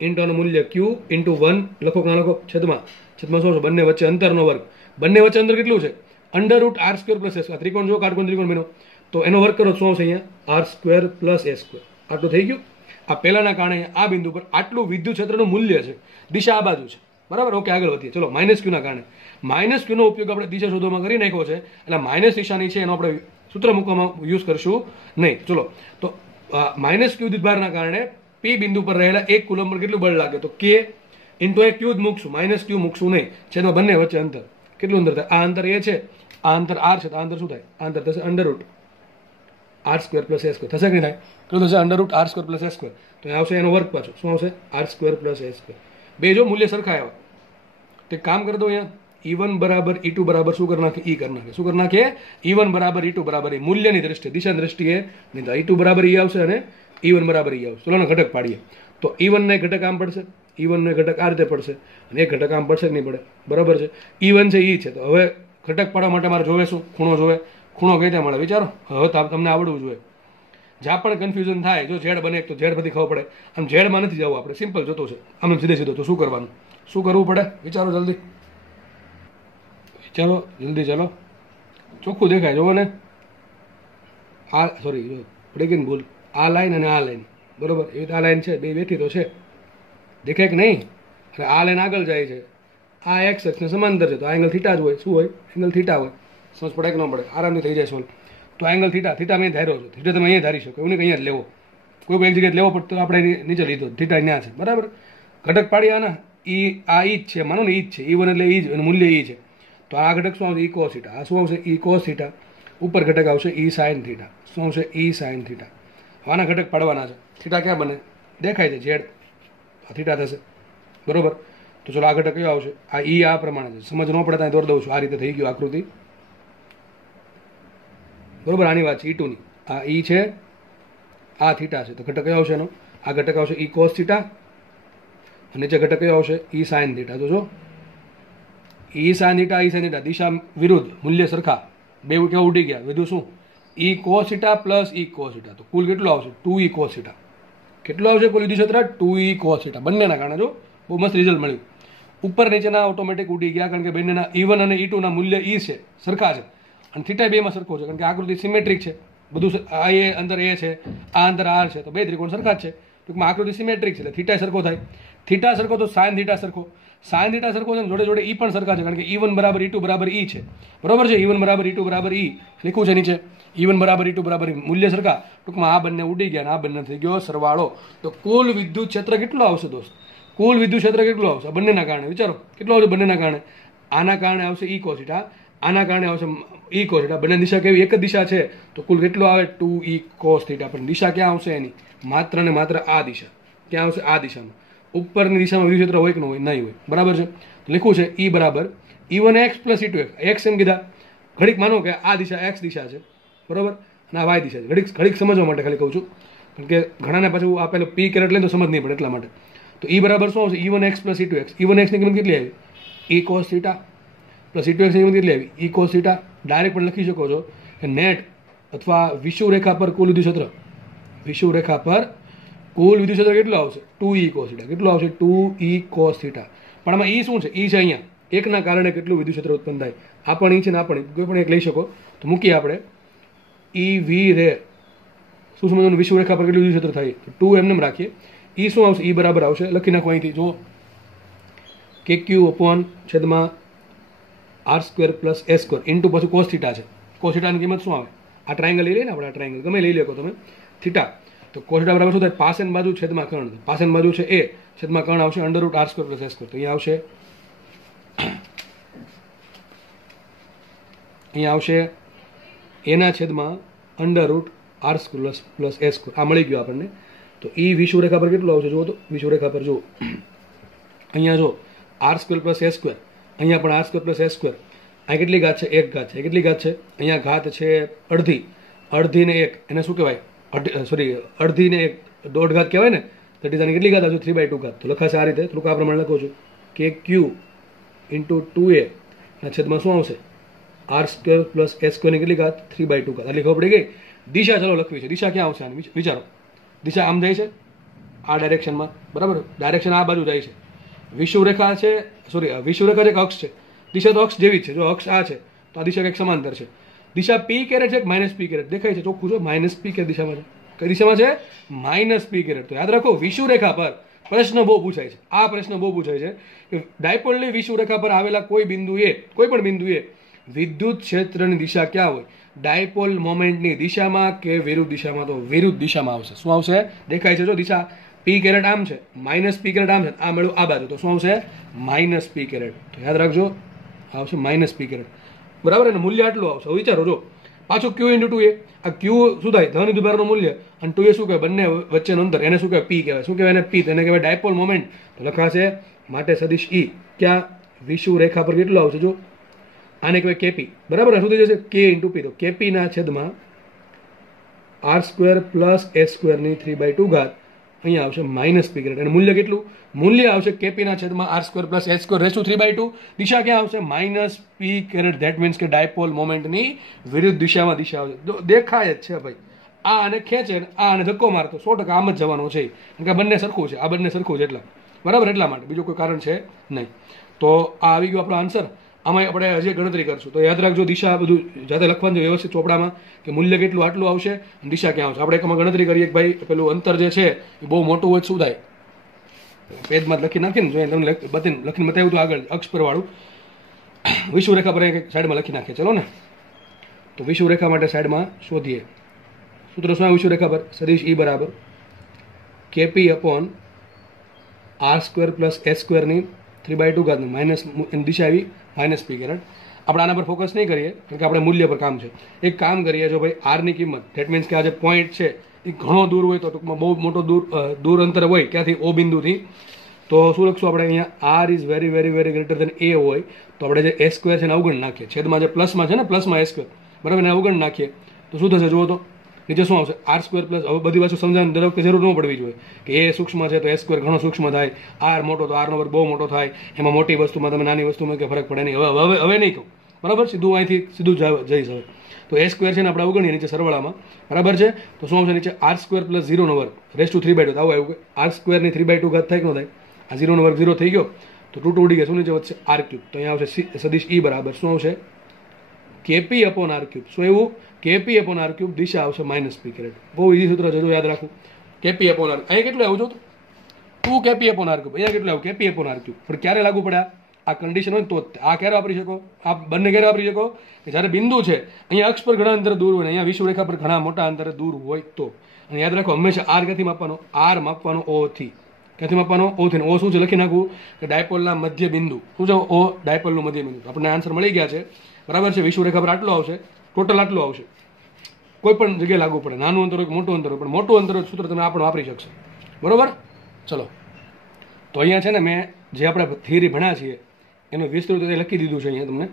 ઇન્ટુ આનું મૂલ્ય ક્યુ ઇન્ટુ 1 લખો કે ના લખો? છેદમાં શું આવશે? બંને વચ્ચે અંતરનો વર્ગ. બંને વચ્ચે અંતર કેટલું છે? Under route r² plus s. આ ત્રિકોણ જો, કાટકોણ ત્રિકોણ બન્યો તો એનો વર્ગ કરો. શું આવશે અહીંયા? r² plus s². આટલું થઈ ગયું. આ પહેલાના કારણે આ બિંદુ પર આટલું વિદ્યુત ક્ષેત્રનું મૂલ્ય છે. દિશા આ બાજુ છે. બરાબર. ઓકે, આગળ વધીએ. ચલો, માઇનસ ક્યુના કારણે માઇનસ ક્યુનો ઉપયોગ આપણે દિશા શોધવામાં કરી નાખ્યો છે. એટલે માઇનસ નિશાની છે એનો આપણે સૂત્ર મૂકવામાં યુઝ કરશું નહીં. ચલો, તો માઇનસ ક્યુ વિદ્યુતભારના કારણે પી બિંદુ પર રહેલા 1 કુલમ પર કેટલું બળ લાગે? તો કે ઇન્ટુ એ ક્યુ જ મૂકશું, માઇનસ ક્યુ મૂકશું નહીં. છેદમાં બંને વચ્ચે અંતર કેટલું અંતર થાય? આ અંતર એ છે, આ અંતર r છે. તો આ અંતર શું થાય? આ અંતર થશે under route r² plus s². થશે કે નહીં થાય? કેટલું થશે? Under route r² plus s². તો આવશે એનો વર્ગ પાછો. શું આવશે? r² plus s². બે જો મૂલ્ય સરખા આવ્યા. તો કામ કરી દો અહીંયા. E1 બરાબર E2 બરાબર શું કરી નાખે? E કરી નાખે. શું કરી નાખે? E1 બરાબર E2 બરાબર E. મૂલ્યની દ્રષ્ટિએ, દિશાની દ્રષ્ટિએ નહીં. તો E2 બરાબર E આવશે અને E1 બરાબર E આવશે. ચલો, ઘટક પાડીએ. તો E1 ને ઘટક આમ પડશે, E1 ને ઘટક આ રીતે પડશે અને એક ઘટક આમ પડશે કે નહીં પડે? બરાબર છે. E1 છે, E છે. તો હવે ઘટક પાડવા માટે મારે જોવે શું? ખૂણો જોવે. ખૂણો કઈ રીતે મળે? વિચારો. હવે તમને આવડવું જોઈએ. જ્યાં પણ કન્ફ્યુઝન થાય, જો ઝેડ બને તો ઝેડ બધી ખબર પડે. આમ ઝેડમાં નથી જવું આપણે, સિમ્પલ જોતો છે આમ સીધે સીધો. તો શું કરવાનું? શું કરવું પડે? વિચારો જલ્દી. વિચારો જલ્દી. ચાલો, ચોખ્ખું દેખાય જોવો ને. આ સોરી, પડી ગઈ ને ભૂલ. આ લાઈન અને આ લાઈન, બરોબર. એ આ લાઈન છે, બે બેઠી તો છે, દેખાય કે નહીં? અને આ લાઈન આગળ જાય છે. આ એક્સ અક્ષને સમાંતર છે. તો આ એંગલ થીટા જ હોય. શું હોય? એંગલ થીટા હોય. સમજ પડે કે ન પડે? આરામથી થઈ જાય સોલ્વ. તો એંગલ થીટા મેં ધાર્યો છું. થીટા તમે અહીંયા ધારી શકો. એવું નહીં કે અહીંયા જ લેવો. કોઈ એક જગ્યાએ લેવો પડતો આપણે નીચે લીધો. થીટા ત્યાં છે. બરાબર. ઘટક પાડ્યા ને આ ઈ જ છે, માનો ને ઈ જ છે. E1 એટલે ઈ જ, મૂલ્ય ઈ છે. તો આ ઘટક શું આવશે? E cos θ. આ શું આવશે? E cos θ. ઉપર ઘટક આવશે ઈ સાઇન થીટા. શું આવશે? E sine theta. આના ઘટક પાડવાના છે. થીટા ક્યાં બને? દેખાય છે ઝેડ, આ થીટા થશે, બરોબર. તો ચલો આ ઘટક કયો આવશે? આ ઈ આ પ્રમાણે છે, સમજ ન પડે ત્યાં દોર દઉં છું. આ રીતે થઈ ગયું આકૃતિ, બરોબર. આની વાત છે E2 ની. આ ઈ છે, આ થીટા છે, તો ઘટક કયો આવશે એનો? આ ઘટક આવશે ઈ કોસ થીટા, અને નીચે ઘટક કયો આવશે? E sine theta. તો જો E sine theta, E sine theta, દિશા વિરુદ્ધ, મૂલ્ય સરખા, બે કેવા ઉડી ગયા. વધુ શું? E cos theta plus E cos theta. તો કુલ કેટલું આવશે? 2e cos theta. કેટલું આવશે કુલ વિદ્યુત ક્ષેત્ર? 2e cos theta. બંનેના કારણે જો બહુ મસ્ત રિઝલ્ટ મળ્યું. ઉપર નીચેના ઓટોમેટિક ઉડી ગયા, કારણ કે બંનેના E1 અને E2 ના મૂલ્ય ઈ છે, સરખા છે, અને થીટા બેમાં સરખો છે, કારણ કે આકૃતિ સિમેટ્રિક છે. બધું આ એ અંદર એ છે, આ અંદર આર છે, તો બે ત્રિકોણ સરખા જ છે. ટૂંકમાં આકૃતિ સિમેટ્રિક છે, એટલે થીટા સરખો થાય. થીટા સરખો તો સાઇન થીટા સરખો. સાઇન થીટા સરખો છે, જોડે જોડે ઈ પણ સરખા છે, કારણ કે E1 બરાબર E2 બરાબર ઈ છે, બરોબર છે. E1 બરાબર E2 બરાબર ઈ લખ્યું છે નીચે. E1 બરાબર E2 બરાબર મૂલ્ય સરખા. ટૂંકમાં આ બંને ઉડી ગયા, આ બંને થઈ ગયો સરવાળો. તો કુલ વિદ્યુત ક્ષેત્ર કેટલું આવશે દોસ્ત? કુલ વિદ્યુત ક્ષેત્ર કેટલું આવશે બંનેના કારણે? વિચારો કેટલું આવશે બંનેના કારણે? આના કારણે આવશે ઈ કોસ થીટા, આના કારણે આવશે ઈ કોસ થીટા. બંને દિશા કેવી? એક જ દિશા છે, તો કુલ કેટલું આવે? 2e cos theta. પણ દિશા ક્યાં આવશે એની? માત્ર ને માત્ર આ દિશા. ક્યાં આવશે? આ દિશામાં. ઉપરની દિશામાં વિદ્યુત ક્ષેત્ર હોય કે ન હોય? નહીં હોય, બરાબર છે. લખ્યું છે E બરાબર E1x પ્લસ E2x. x એમ કીધા, ઘડીક માનો કે આ દિશા x દિશા છે, બરોબર, અને આ y દિશા છે. ઘડીક સમજવા માટે ખાલી કહું છું, કારણ કે ઘણાને પાછું આ પેલું p કેરેટ લઈને તો સમજ નહીં પડે, એટલા માટે. તો E બરાબર શું આવશે? E1x plus E2x. E1x ની કિંમત કેટલી આવી? E cos theta plus E2x ની કિંમત કેટલી આવી? E cos theta. ડાયરેક્ટ પણ લખી શકો છો કે નેટ અથવા વિષુવ રેખા પર કુલ વિદ્યુત ક્ષેત્ર, વિષુવ રેખા પર કુલ વિદ્યુત ક્ષેત્ર કેટલું આવશે? 2e cos theta. કેટલું આવશે? 2e cos theta. પણ આમાં ઈ શું છે? ઈ છે અહીંયા એકના કારણે કેટલું વિદ્યુત ક્ષેત્ર ઉત્પન્ન થાય. આ પણ ઈ છે ને આ પણ, કોઈ પણ એક લઈ શકો. તો મૂકીએ આપણે ઈ વી રે. શું સમજવાનું? વિષુવ રેખા પર કેટલું વિદ્યુત ક્ષેત્ર થાય? તો 2 એમને રાખીએ. ઈ શું આવશે? ઈ બરાબર આવશે, લખી નાખો અહીંથી, જો KQ અપોન છેદમાં R² પ્લસ S² ઇન્ટુ પછી કોસ થીટા છે. કોસ થીટાની કિંમત શું આવે? આ ટ્રાયંગલ લઈ લઈએ ને આપણે, આ ટ્રાયંગલ ગમે લઈ લો તમે, થીટા. તો કોસ થીટા બરાબર શું થાય? પાસેની બાજુ છેદમાં કર્ણ. પાસેની બાજુ છે એ, છેદમાં કર્ણ આવશે √R² પ્લસ S². તો અહીંયા આવશે એના છેદમાં √R² પ્લસ S². આ મળી ગયું આપણને. તો ઈ વિષુવ રેખા પર કેટલું આવશે? જુઓ તો વિષુવ રેખા પર જુઓ, અહીંયા જો R² પ્લસ S², અહીંયા પણ R² પ્લસ S². આ કેટલી ઘાત છે? 1 ઘાત છે. કેટલી ઘાત છે? અહીંયા ઘાત છે અડધી. અડધી ને 1 એને શું કહેવાય? સોરી, અડધી ને 1 દોઢ ઘાત કહેવાય ને. તો ટીઝાની કેટલી ઘાત આવશે? 3/2 ઘાત. તો લખાશે આ રીતે, થોડુંક આ પ્રમાણે લખું છું, KQ ઇન્ટુ 2a ના છેદમાં શું આવશે? R² પ્લસ S² ની કેટલી ઘાત? 3/2 ઘાત. આટલી ખબર પડી ગઈ. દિશા ચલો લખવી છે. દિશા ક્યાં આવશે આની? વિચારો. દિશા આમ જાય છે, આ ડાયરેક્શનમાં, બરાબર. ડાયરેક્શન આ બાજુ જાય છે. વિષુવ રેખા છે, સોરી, વિષુવ રેખા છે કે અક્ષ છે? દિશા તો અક્ષ જેવી જ છે. જો અક્ષ આ છે, તો આ દિશા કંઈક સમાંતર છે. દિશા p કેરેટ છે કે માઇનસ p કેરેટ? દેખાય છે ચોખ્ખું, જો માઇનસ p કેરેટ દિશામાં છે. કઈ દિશામાં છે? Minus p caret. તો યાદ રાખો, વિષુવ રેખા પર પ્રશ્ન બહુ પૂછાય છે. આ પ્રશ્ન બહુ પૂછાય છે કે ડાયપોલની વિષુવ રેખા પર આવેલા કોઈ બિંદુએ, કોઈ પણ બિંદુએ વિદ્યુત ક્ષેત્રની દિશા ક્યાં હોય? ડાયપોલ મોમેન્ટની દિશામાં કે વિરુદ્ધ દિશામાં? તો વિરુદ્ધ દિશામાં આવશે. શું આવશે? દેખાય છે જો દિશા p કેરેટ આમ છે, માઇનસ p કેરેટ આમ છે, આ મળ્યું આ બાજુ, તો શું આવશે? Minus p caret. તો યાદ રાખજો, આવશે માઇનસ p કેરેટ, બરાબર. અને મૂલ્ય આટલું આવશે. વિચારો જો પાછું Q ઇન્ટુ 2a. આ Q શું થાય? ધન વિદ્યુતભારનું મૂલ્ય, અને 2a શું કહેવાય? બંને વચ્ચેનું અંતર, એને શું કહેવાય? p કહેવાય. શું કહેવાય એને? p. એને કહેવાય ડાયપોલ મોમેન્ટ. તો લખાશે માટે સદિશ E ક્યાં? વિષુવ રેખા પર કેટલું આવશે? જો આને કહેવાય KP, બરાબર. શું થઈ જશે? K into p. તો KP ના છેદમાં R² પ્લસ S² ની 3/2 ઘાત. અહીંયા આવશે માઇનસ p કેરેટ. અને મૂલ્ય કેટલું? મૂલ્ય આવશે KP ના છેદમાં R² plus S² raise to 3/2. દિશા ક્યાં આવશે? Minus p caret. That means કે ડાયપોલ મોમેન્ટની વિરુદ્ધ દિશામાં દિશા આવશે. દેખાય જ છે ભાઈ. આ આને ખેંચે, આ આને ધક્કો મારતો 100% આમ જ જવાનો છે, કારણ કે બંને સરખું છે. આ બંને સરખું છે એટલા, બરાબર. એટલા માટે બીજું કોઈ કારણ છે નહીં. તો આ આવી ગયો આપણો આન્સર. આમાં આપણે હજી ગણતરી કરશું. તો યાદ રાખજો, દિશા બધું જાતે લખવાનું છે વ્યવસ્થિત ચોપડામાં, કે મૂલ્ય કેટલું આટલું આવશે, દિશા ક્યાં આવશે. આપણે એકમાં ગણતરી કરીએ કે ભાઈ પેલું અંતર જે છે એ બહુ મોટું હોય શું થાય? પેજમાં લખી નાખીને જો તમને લખીને બતાવ્યું તો આગળ અક્ષ પર વાળું વિષુવ રેખા પર એક સાઈડમાં લખી નાખીએ. ચલો ને, તો વિષુવ રેખા માટે સાઈડમાં શોધીએ. સૂત્ર શું? વિષુવ રેખા પર સદિશ E બરાબર KP upon R² plus S² ની 3/2 ઘાત. માઇનસ દિશા આવી માઇનસ p કેરેટ. આપણે આના પર ફોકસ નહીં કરીએ કારણ કે આપણે મૂલ્ય પર કામ છે. એક કામ કરીએ, જો ભાઈ આરની કિંમત, ધેટ મીન્સ કે આ જે પોઈન્ટ છે એ ઘણો દૂર હોય તો ટૂંકમાં બહુ મોટો દૂર અંતર હોય ક્યાંથી, ઓ બિંદુથી, તો શું લખશું આપણે અહીંયા, R is very very very greater than A હોય તો આપણે જે એ સ્ક્વેર છે ને અવગણ નાખીએ, છેદમાં જે પ્લસમાં છે ને, પ્લસમાં એ સ્ક્વેર, બરાબર, એને અવગણ નાખીએ તો શું થશે જુઓ તો, નીચે શું આવશે, આર સ્ક્વેર પ્લસ. હવે બધી વસ્તુ સમજાવવાની દર વખતે જરૂર ન પડવી જોઈએ કે એ સૂક્ષ્મ છે તો એ સ્ક્વેર ઘણો સૂક્ષ્મ થાય, આર મોટો તો આરનો વર્ગ બહુ મોટો થાય, એમાં મોટી વસ્તુમાં તમે નાની વસ્તુમાં કે ફરક પડે નહીં. હવે નહીં કહું, બરાબર, સીધું અહીંથી સીધું જઈશ. હવે તો એ સ્ક્વેર છે ને આપણે અવગણીએ નીચે સરવાળામાં, બરાબર છે, તો શું આવશે નીચે આર સ્ક્વેર પ્લસ 0 વર્ગ રેસ ટુ 3/2. આવું આવ્યું કે આર સ્ક્વેરની 3/2 ઘાત થાય કે ન થાય, આ 0 વર્ગ 0 થઈ ગયો તો 2 ઉડી ગયા, શું નીચે વધશે આર ક્યુબ. તો અહીંયા આવશે સદિશ ઈ બરાબર શું આવશે, કેપી અપોન આર ક્યુબ. શું એવું, કેપી અપોન આર ક્યુબ, દિશા આવશે માઇનસ પી કેરેટ. બહુ ઈઝી સૂત્ર છે, જો યાદ રાખવું, કેપી અપોન આર. અહીંયા કેટલું આવ્યું જો 2 કેપી અપોન આર ક્યુબ, અહીંયા કેટલું આવ્યું કેપી અપોન આર ક્યુબ. પણ ક્યારે લાગુ પડે આ કન્ડિશન હોય તો આ ક્યારે વાપરી શકો, આ બંને ક્યારે વાપરી શકો કે જ્યારે બિંદુ છે અહીંયા અક્ષ પર ઘણા અંતરે દૂર હોય ને અહીંયા વિષુવરેખા પર ઘણા મોટા અંતરે દૂર હોય તો. અને યાદ રાખો હંમેશા આર ક્યાંથી માપવાનો, આર માપવાનો ઓ થી. ક્યાંથી માપવાનો, ઓ થી. ઓ શું છે લખી નાખવું કે ડાયપોલના મધ્ય બિંદુ. શું છે ઓ, ડાયપોલનું મધ્ય બિંદુ. આપણને આન્સર મળી ગયા છે, બરાબર છે. વિષુવરેખા પર આટલું આવશે, ટોટલ આટલું આવશે. કોઈ પણ જગ્યાએ લાગુ પડે, નાનું અંતર હોય કે મોટું અંતર હોય, પણ મોટું અંતર સૂત્ર તમે આપણે વાપરી શકશે, બરોબર. ચલો, તો અહીંયા છે ને મેં જે આપણે થિયરી ભણ્યા છીએ એનું વિસ્તૃત લખી દીધું છે અહીંયા તમને,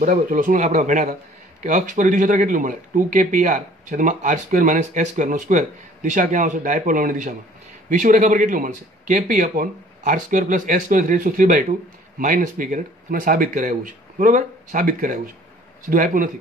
બરાબર. ચલો, શું આપણે ભણ્યા હતા કે અક્ષ પર વિદ્યુત ક્ષેત્ર કેટલું મળે, 2kpr છેદમાં r સ્ક્વેર માઇનસ s સ્ક્વેરનો સ્ક્વેર. દિશા ક્યાં આવશે, ડાયપોલ ની દિશામાં. વિષુવરેખા પર કેટલું મળશે, kp upon r square plus s square 3/2 minus p caret. તમે સાબિત કરાવ્યું છે, બરોબર, સાબિત કરાવ્યું છે, સીધું આપ્યું નથી.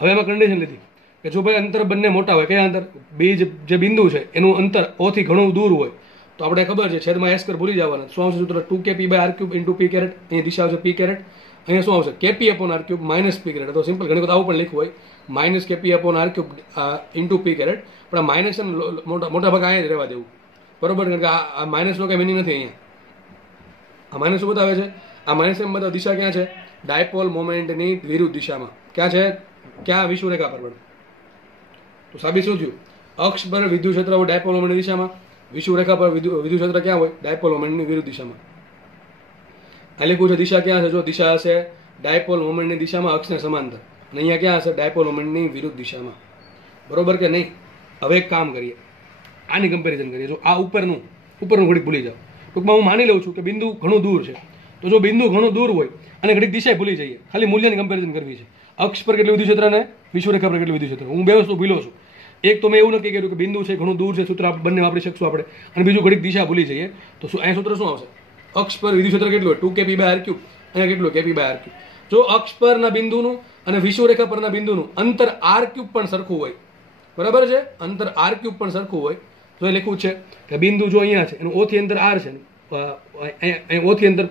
હવે એમાં કન્ડિશન લીધી કે જો ભાઈ અંતર બંને મોટા હોય, કયા અંતર, બી જે બિંદુ છે એનું અંતર ઓ થી ઘણું દૂર હોય તો આપણે ખબર છે છેદમાં s સ્ક્વેર ભૂલી જવાના. શું આવશે સૂત્ર, 2kp/r³ ઇન્ટુ p કેરેટ. અહીંયા દિશા આવશે p કેરેટ, અહીંયા શું આવશે kp upon r³ minus p caret. તો સિમ્પલ, ઘણી વખત આવું પણ લખ્યું હોય minus kp upon r³ into p caret, પણ આ માઇનસ મોટા ભાગે અહીંયા જ રહેવા દેવું, બરોબર, કારણ કે આ માઇનસનો કંઈ મિનિંગ નથી. અહીંયા આ માઇનસ શું બતાવે છે, આ માઇનસ એમ બતાવે દિશા ક્યાં છે, ડાયપોલ મોમેન્ટની વિરુદ્ધ દિશામાં. ક્યાં છે, ક્યાં, વિષુવરેખા પર. તો સાબિત શું થયું, અક્ષ પર વિદ્યુત ક્ષેત્ર હોય ડાયપોલ મોમેન્ટની દિશામાં, વિષુવરેખા પર વિદ્યુત ક્ષેત્ર ક્યાં હોય, ડાયપોલ મોમેન્ટની વિરુદ્ધ દિશામાં. આ લખ્યું છે દિશા ક્યાં છે, જો દિશા હશે ડાયપોલ મોમેન્ટની દિશામાં અક્ષને સમાંતર, અને અહીંયા ક્યાં હશે, ડાયપોલ મોમેન્ટની વિરુદ્ધ દિશામાં, બરોબર કે નહીં. હવે એક કામ કરીએ, આની કમ્પેરિઝન કરીએ. જો આ ઉપરનું ઘડીક ભૂલી જાઓ, ટૂંકમાં હું માની લઉં છું કે બિંદુ ઘણું દૂર છે, તો જો બિંદુ ઘણું દૂર હોય અને ઘડીક દિશા ભૂલી જઈએ, ખાલી મૂલ્યની કમ્પેરિઝન કરવી છે. અક્ષ પર કેટલું વિદ્યુત ક્ષેત્ર અને વિષુવરેખા પર કેટલું વિદ્યુત ક્ષેત્ર, હું બે વસ્તુ ભૂલો છું. એક તો મેં એવું નક્કી કર્યું કે બિંદુ છે ઘણું દૂર છે, સૂત્ર બંને વાપરી શકશું આપણે, અને બીજું ઘડીક દિશા ભૂલી જઈએ તો શું અહીંયા સૂત્ર શું આવશે, અક્ષ પર વિદ્યુત ક્ષેત્ર કેટલું હોય, 2kp/r³, અહીંયા કેટલું kp/r³. જો અક્ષ પરના બિંદુનું અને વિષુવરેખા પરના બિંદુનું અંતર r³ પણ સરખું હોય, બરાબર છે, અંતર r³ પણ સરખું હોય તો એ લખ્યું છે કે બિંદુ જો અહીંયા છે એનું o થી અંતર r છે, અહીંયા o થી અંતર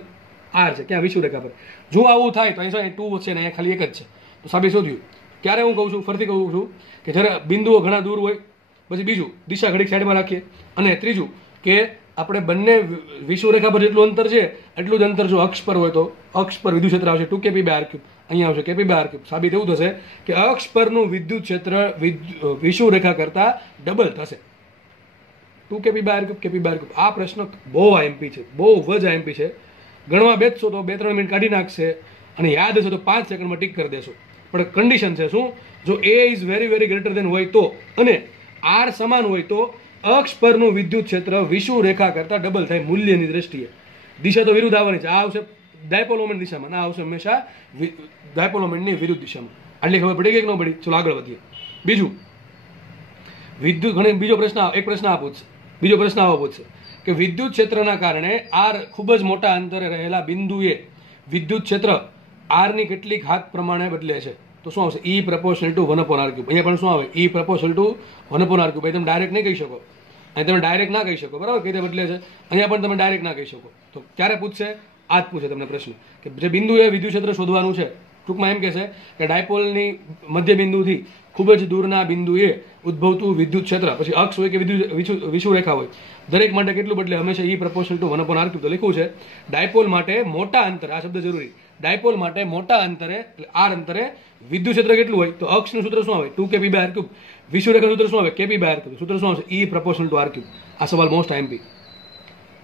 r છે, ક્યાં, વિષુવરેખા પર. જો આવું થાય તો અહીં 2 છે ને અહીંયા ખાલી એક જ છે, તો સાબિત શું થયું. ક્યારે હું કહું છું, ફરીથી કહું છું કે જ્યારે બિંદુઓ ઘણા દૂર હોય, પછી બીજું દિશા ઘડીક સાઈડમાં રાખીએ, અને ત્રીજું કે આપણે બંને વિષુવરેખા પર જેટલું અંતર છે એટલું જ અંતર જો અક્ષ પર હોય તો અક્ષ પર વિદ્યુત ક્ષેત્ર આવશે 2kp/r³, અહીંયા આવશે kp/r³. સાબિત એવું થશે કે અક્ષ પરનું વિદ્યુત ક્ષેત્ર વિષુવરેખા કરતા ડબલ થશે, 2kp/r³, kp/r³. આ પ્રશ્ન બહુ આઈએમપી છે, બહુ જ આઈએમપી છે. ગણવા બેસશો તો 2-3 મિનિટ કાઢી નાખશે, અને યાદ હશે તો 5 સેકન્ડમાં ટીક કરી દેશો. પણ કન્ડિશન છે શું, જો A is very very greater than હોય તો, અને આર સમાન હોય તો અક્ષ પરનું વિદ્યુત ક્ષેત્ર વિષુવરેખા કરતા ડબલ થાય મૂલ્યની દ્રષ્ટિએ. દિશા તો વિરુદ્ધ આવવાની છે, આ આવશે ડાયપોલ મોમેન્ટ દિશામાં, આ આવશે હંમેશા ડાયપોલ મોમેન્ટની વિરુદ્ધ દિશામાં. આટલી ખબર પડી ગઈ કે ન પડી. ચલો આગળ વધીએ. બીજું વિદ્યુત ઘણી બીજો પ્રશ્ન આવો પૂછશે કે વિદ્યુત ક્ષેત્રના કારણે આર ખૂબ જ મોટા અંતરે રહેલા બિંદુએ વિદ્યુત ક્ષેત્ર આરની કેટલી ઘાત પ્રમાણે બદલે છે. તો શું આવશે, E proportional to 1/r³. અહીંયા પણ શું આવે, E proportional to 1/r³. ભાઈ તમે ડાયરેક્ટ નહીં કહી શકો, અહીં તમે ડાયરેક્ટ ના કહી શકો, બરાબર, કઈ રીતે બદલે છે. અહીંયા પણ તમે ડાયરેક્ટ ના કહી શકો. તો ક્યારે પૂછશે, આ જ પૂછે તમને પ્રશ્ન કે જે બિંદુએ વિદ્યુત ક્ષેત્ર શોધવાનું છે. ટૂંકમાં એમ કહેશે કે ડાયપોલની મધ્ય બિંદુથી ખૂબ જ દૂરના બિંદુએ ઉદ્ભવતું વિદ્યુત ક્ષેત્ર, પછી અક્ષ હોય કે વિષુવરેખા હોય, દરેક માટે કેટલું બદલે, હંમેશા E proportional to 1/r³. તો લખ્યું છે ડાયપોલ માટે મોટા અંતરે, આ શબ્દ જરૂરી, ડાયપોલ માટે મોટા અંતરે r અંતરે વિદ્યુત ક્ષેત્ર કેટલું હોય તો અક્ષનું સૂત્ર શું આવે, 2kp/r³. વિષુવરેખાનું સૂત્ર શું આવે, kp/r³. સૂત્ર શું આવશે, E proportional to r³. આ સવાલ મોસ્ટ આઈએમપી.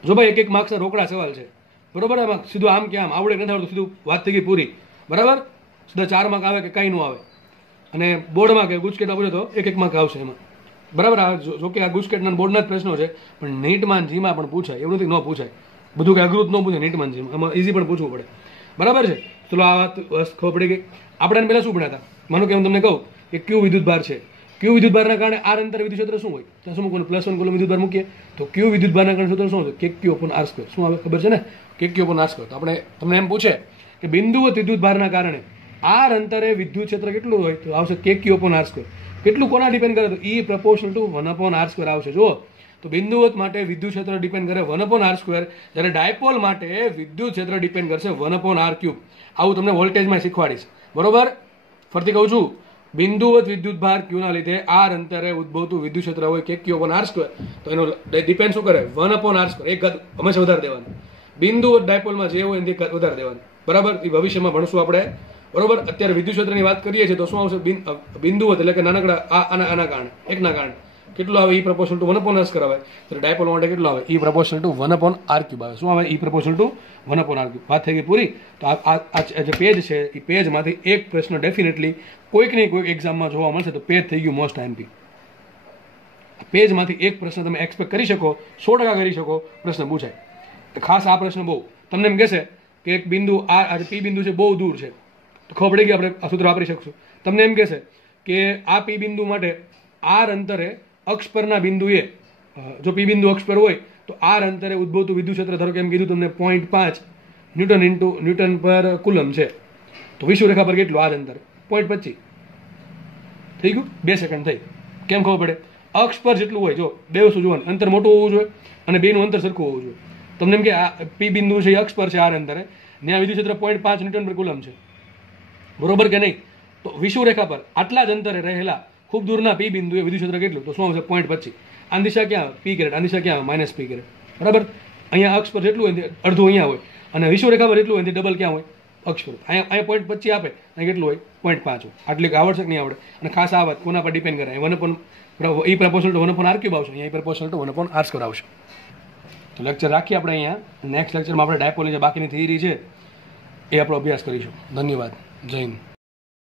જો ભાઈ એક માર્ક્સના રોકડા સવાલ છે, બરોબર, એમાં સીધું આમ કે આમ આવડે નથી આવડતું, સીધું વાત થઈ ગઈ પૂરી, બરાબર. સીધા 4 માર્ક આવે કે કંઈ ન આવે. અને બોર્ડમાં કે ગુજકેટમાં પૂછે તો 1 માર્ક આવશે એમાં, બરાબર. જો કે આ ગુજકેટના બોર્ડના જ પ્રશ્નો છે, પણ નીટમાં જીમાં પણ પૂછાય, એવું નથી ન પૂછાય. બધું કે અઘરું જ ન પૂછે નીટમાં જીમાં, એમાં ઇઝી પણ પૂછવું પડે, બરાબર છે. ચલો આ વાત બસ ખબર પડી ગઈ. આપણે પહેલાં શું ભણ્યા હતા? માનો કે હું તમને કહું કે ક્યુ વિદ્યુતભાર છે. ક્યુ વિદ્યુતભારના કારણે આર અંતરે વિદ્યુત ક્ષેત્ર શું હોય? ત્યાં શું મૂકવાનું? +1 કુલમ વિદ્યુતભાર મૂકીએ તો ક્યુ વિદ્યુતભારના કારણે સૂત્ર શું છે? KQ/r². શું આવે ખબર છે ને? KQ/r². તો આપણે તમને એમ પૂછે કે બિંદુવત વિદ્યુતભારના કારણે આર અંતરે વિદ્યુત ક્ષેત્ર કેટલું હોય? તો આવશે KQ/r². કેટલું કોના ડિપેન્ડ કરે? તો E પ્રપોર્શનલ ટુ 1/r² આવશે. જુઓ, તો બિંદુવત માટે વિદ્યુત ક્ષેત્ર ડિપેન્ડ કરે 1/r², જ્યારે ડાયપોલ માટે વિદ્યુત ક્ષેત્ર ડિપેન્ડ કરશે 1/r³. આવું તમને વોલ્ટેજમાં શીખવાડીશ, બરોબર. ફરીથી કહું છું, બિંદુવત વિદ્યુતભાર ક્યુના લીધે આર અંતરે ઉદ્ભવતું વિદ્યુત ક્ષેત્ર હોય KQ/r², તો એનો ડિપેન્ડ શું કરે? 1/r². એક ઘાત હંમેશા વધારે દેવાનું. બિંદુવત ડાયપોલમાં જે હોય એની ઘાત વધારે દેવાનું, બરાબર. એ ભવિષ્યમાં ભણશું આપણે, બરોબર. અત્યારે વિદ્યુત ક્ષેત્રની વાત કરીએ છીએ તો શું આવશે? બિંદુવત એટલે કે નાનકડા આના કારણે, એકના કારણે કેટલું આવે? E પ્રપોર્શનલ ટુ 1/r² આવે. તો ડાયપોલ માટે કેટલું આવે? E પ્રપોર્શનલ ટુ 1/r³ આવે. શું આવે? E proportional two 1/r³. વાત થઈ ગઈ પૂરી. તો આ જે પેજ છે એ પેજમાંથી એક પ્રશ્ન ડેફિનેટલી કોઈક ને કોઈક એક્ઝામમાં જોવા મળશે. તો પેજ થઈ ગયું મોસ્ટ આઈએમપી. પેજમાંથી એક પ્રશ્ન તમે એક્સપેક્ટ કરી શકો, 100% કરી શકો પ્રશ્ન પૂછાય. ખાસ આ પ્રશ્ન બહુ તમને એમ કહેશે કે એક બિંદુ આ પી બિંદુ છે બહુ દૂર છે, તો ખબર પડી ગઈ આપણે આ સૂત્ર વાપરી શકશું. તમને એમ કહેશે કે આ પી બિંદુ માટે આર અંતરે અક્ષ પરના બિંદુએ, જો પી બિંદુ અક્ષ પર હોય તો આર અંતરે ઉદ્ભવતું વિદ્યુત ક્ષેત્ર ધારો કે એમ કીધું તમને 0.5 ન્યૂટન પર કુલમ છે, તો વિષુવરેખા પર કેટલું આર અંતર? 0.25. થઈ ગયું, 2 સેકન્ડ થઈ. કેમ ખબર પડે? અક્ષ પર જેટલું હોય, જો બે વસ્તુ જોવાનું, અંતર મોટું હોવું જોઈએ અને બેનું અંતર સરખું હોવું જોઈએ. તમને એમ કે આ પી બિંદુ છે એ અક્ષ પર છે આર અંતરે, ત્યાં વિદ્યુત ક્ષેત્ર 0.5 ન્યૂટન પર કુલમ છે, બરોબર કે નહીં? તો વિષુવરેખા પર આટલા જ અંતરે રહેલા ખૂબ દૂરના પી બિંદુએ વિદ્યુત ક્ષેત્ર કેટલું? તો શું આવશે? 0.25. આની દિશા ક્યાં આવે? પી કેરેટ. આની દિશા ક્યાં આવે? -p², બરાબર. અહીંયા અક્ષ પર જેટલું હોય અડધું અહીંયા હોય, અને વિષુવરેખા પર જેટલું હોય ડબલ ક્યાં હોય? અક્ષ પર. અહીંયા 0.25 આપે, અહીં કેટલું હોય? 0.5 હોય. આટલી આવડશે કે નહીં આવડે? અને ખાસ આ વાત કોના પર ડિપેન્ડ કરે? E પ્રપોર્શનલ ટુ 1/r³ આવશે, અહીંયા E પ્રપોર્શનલ ટુ 1/r² આવશે. તો લેક્ચર રાખીએ આપણે અહીંયા. નેક્સ્ટ લેક્ચરમાં આપણે ડાયપોલની જે બાકીની થિયરી છે એ આપણો અભ્યાસ કરીશું. ધન્યવાદ. જય હિન્દ.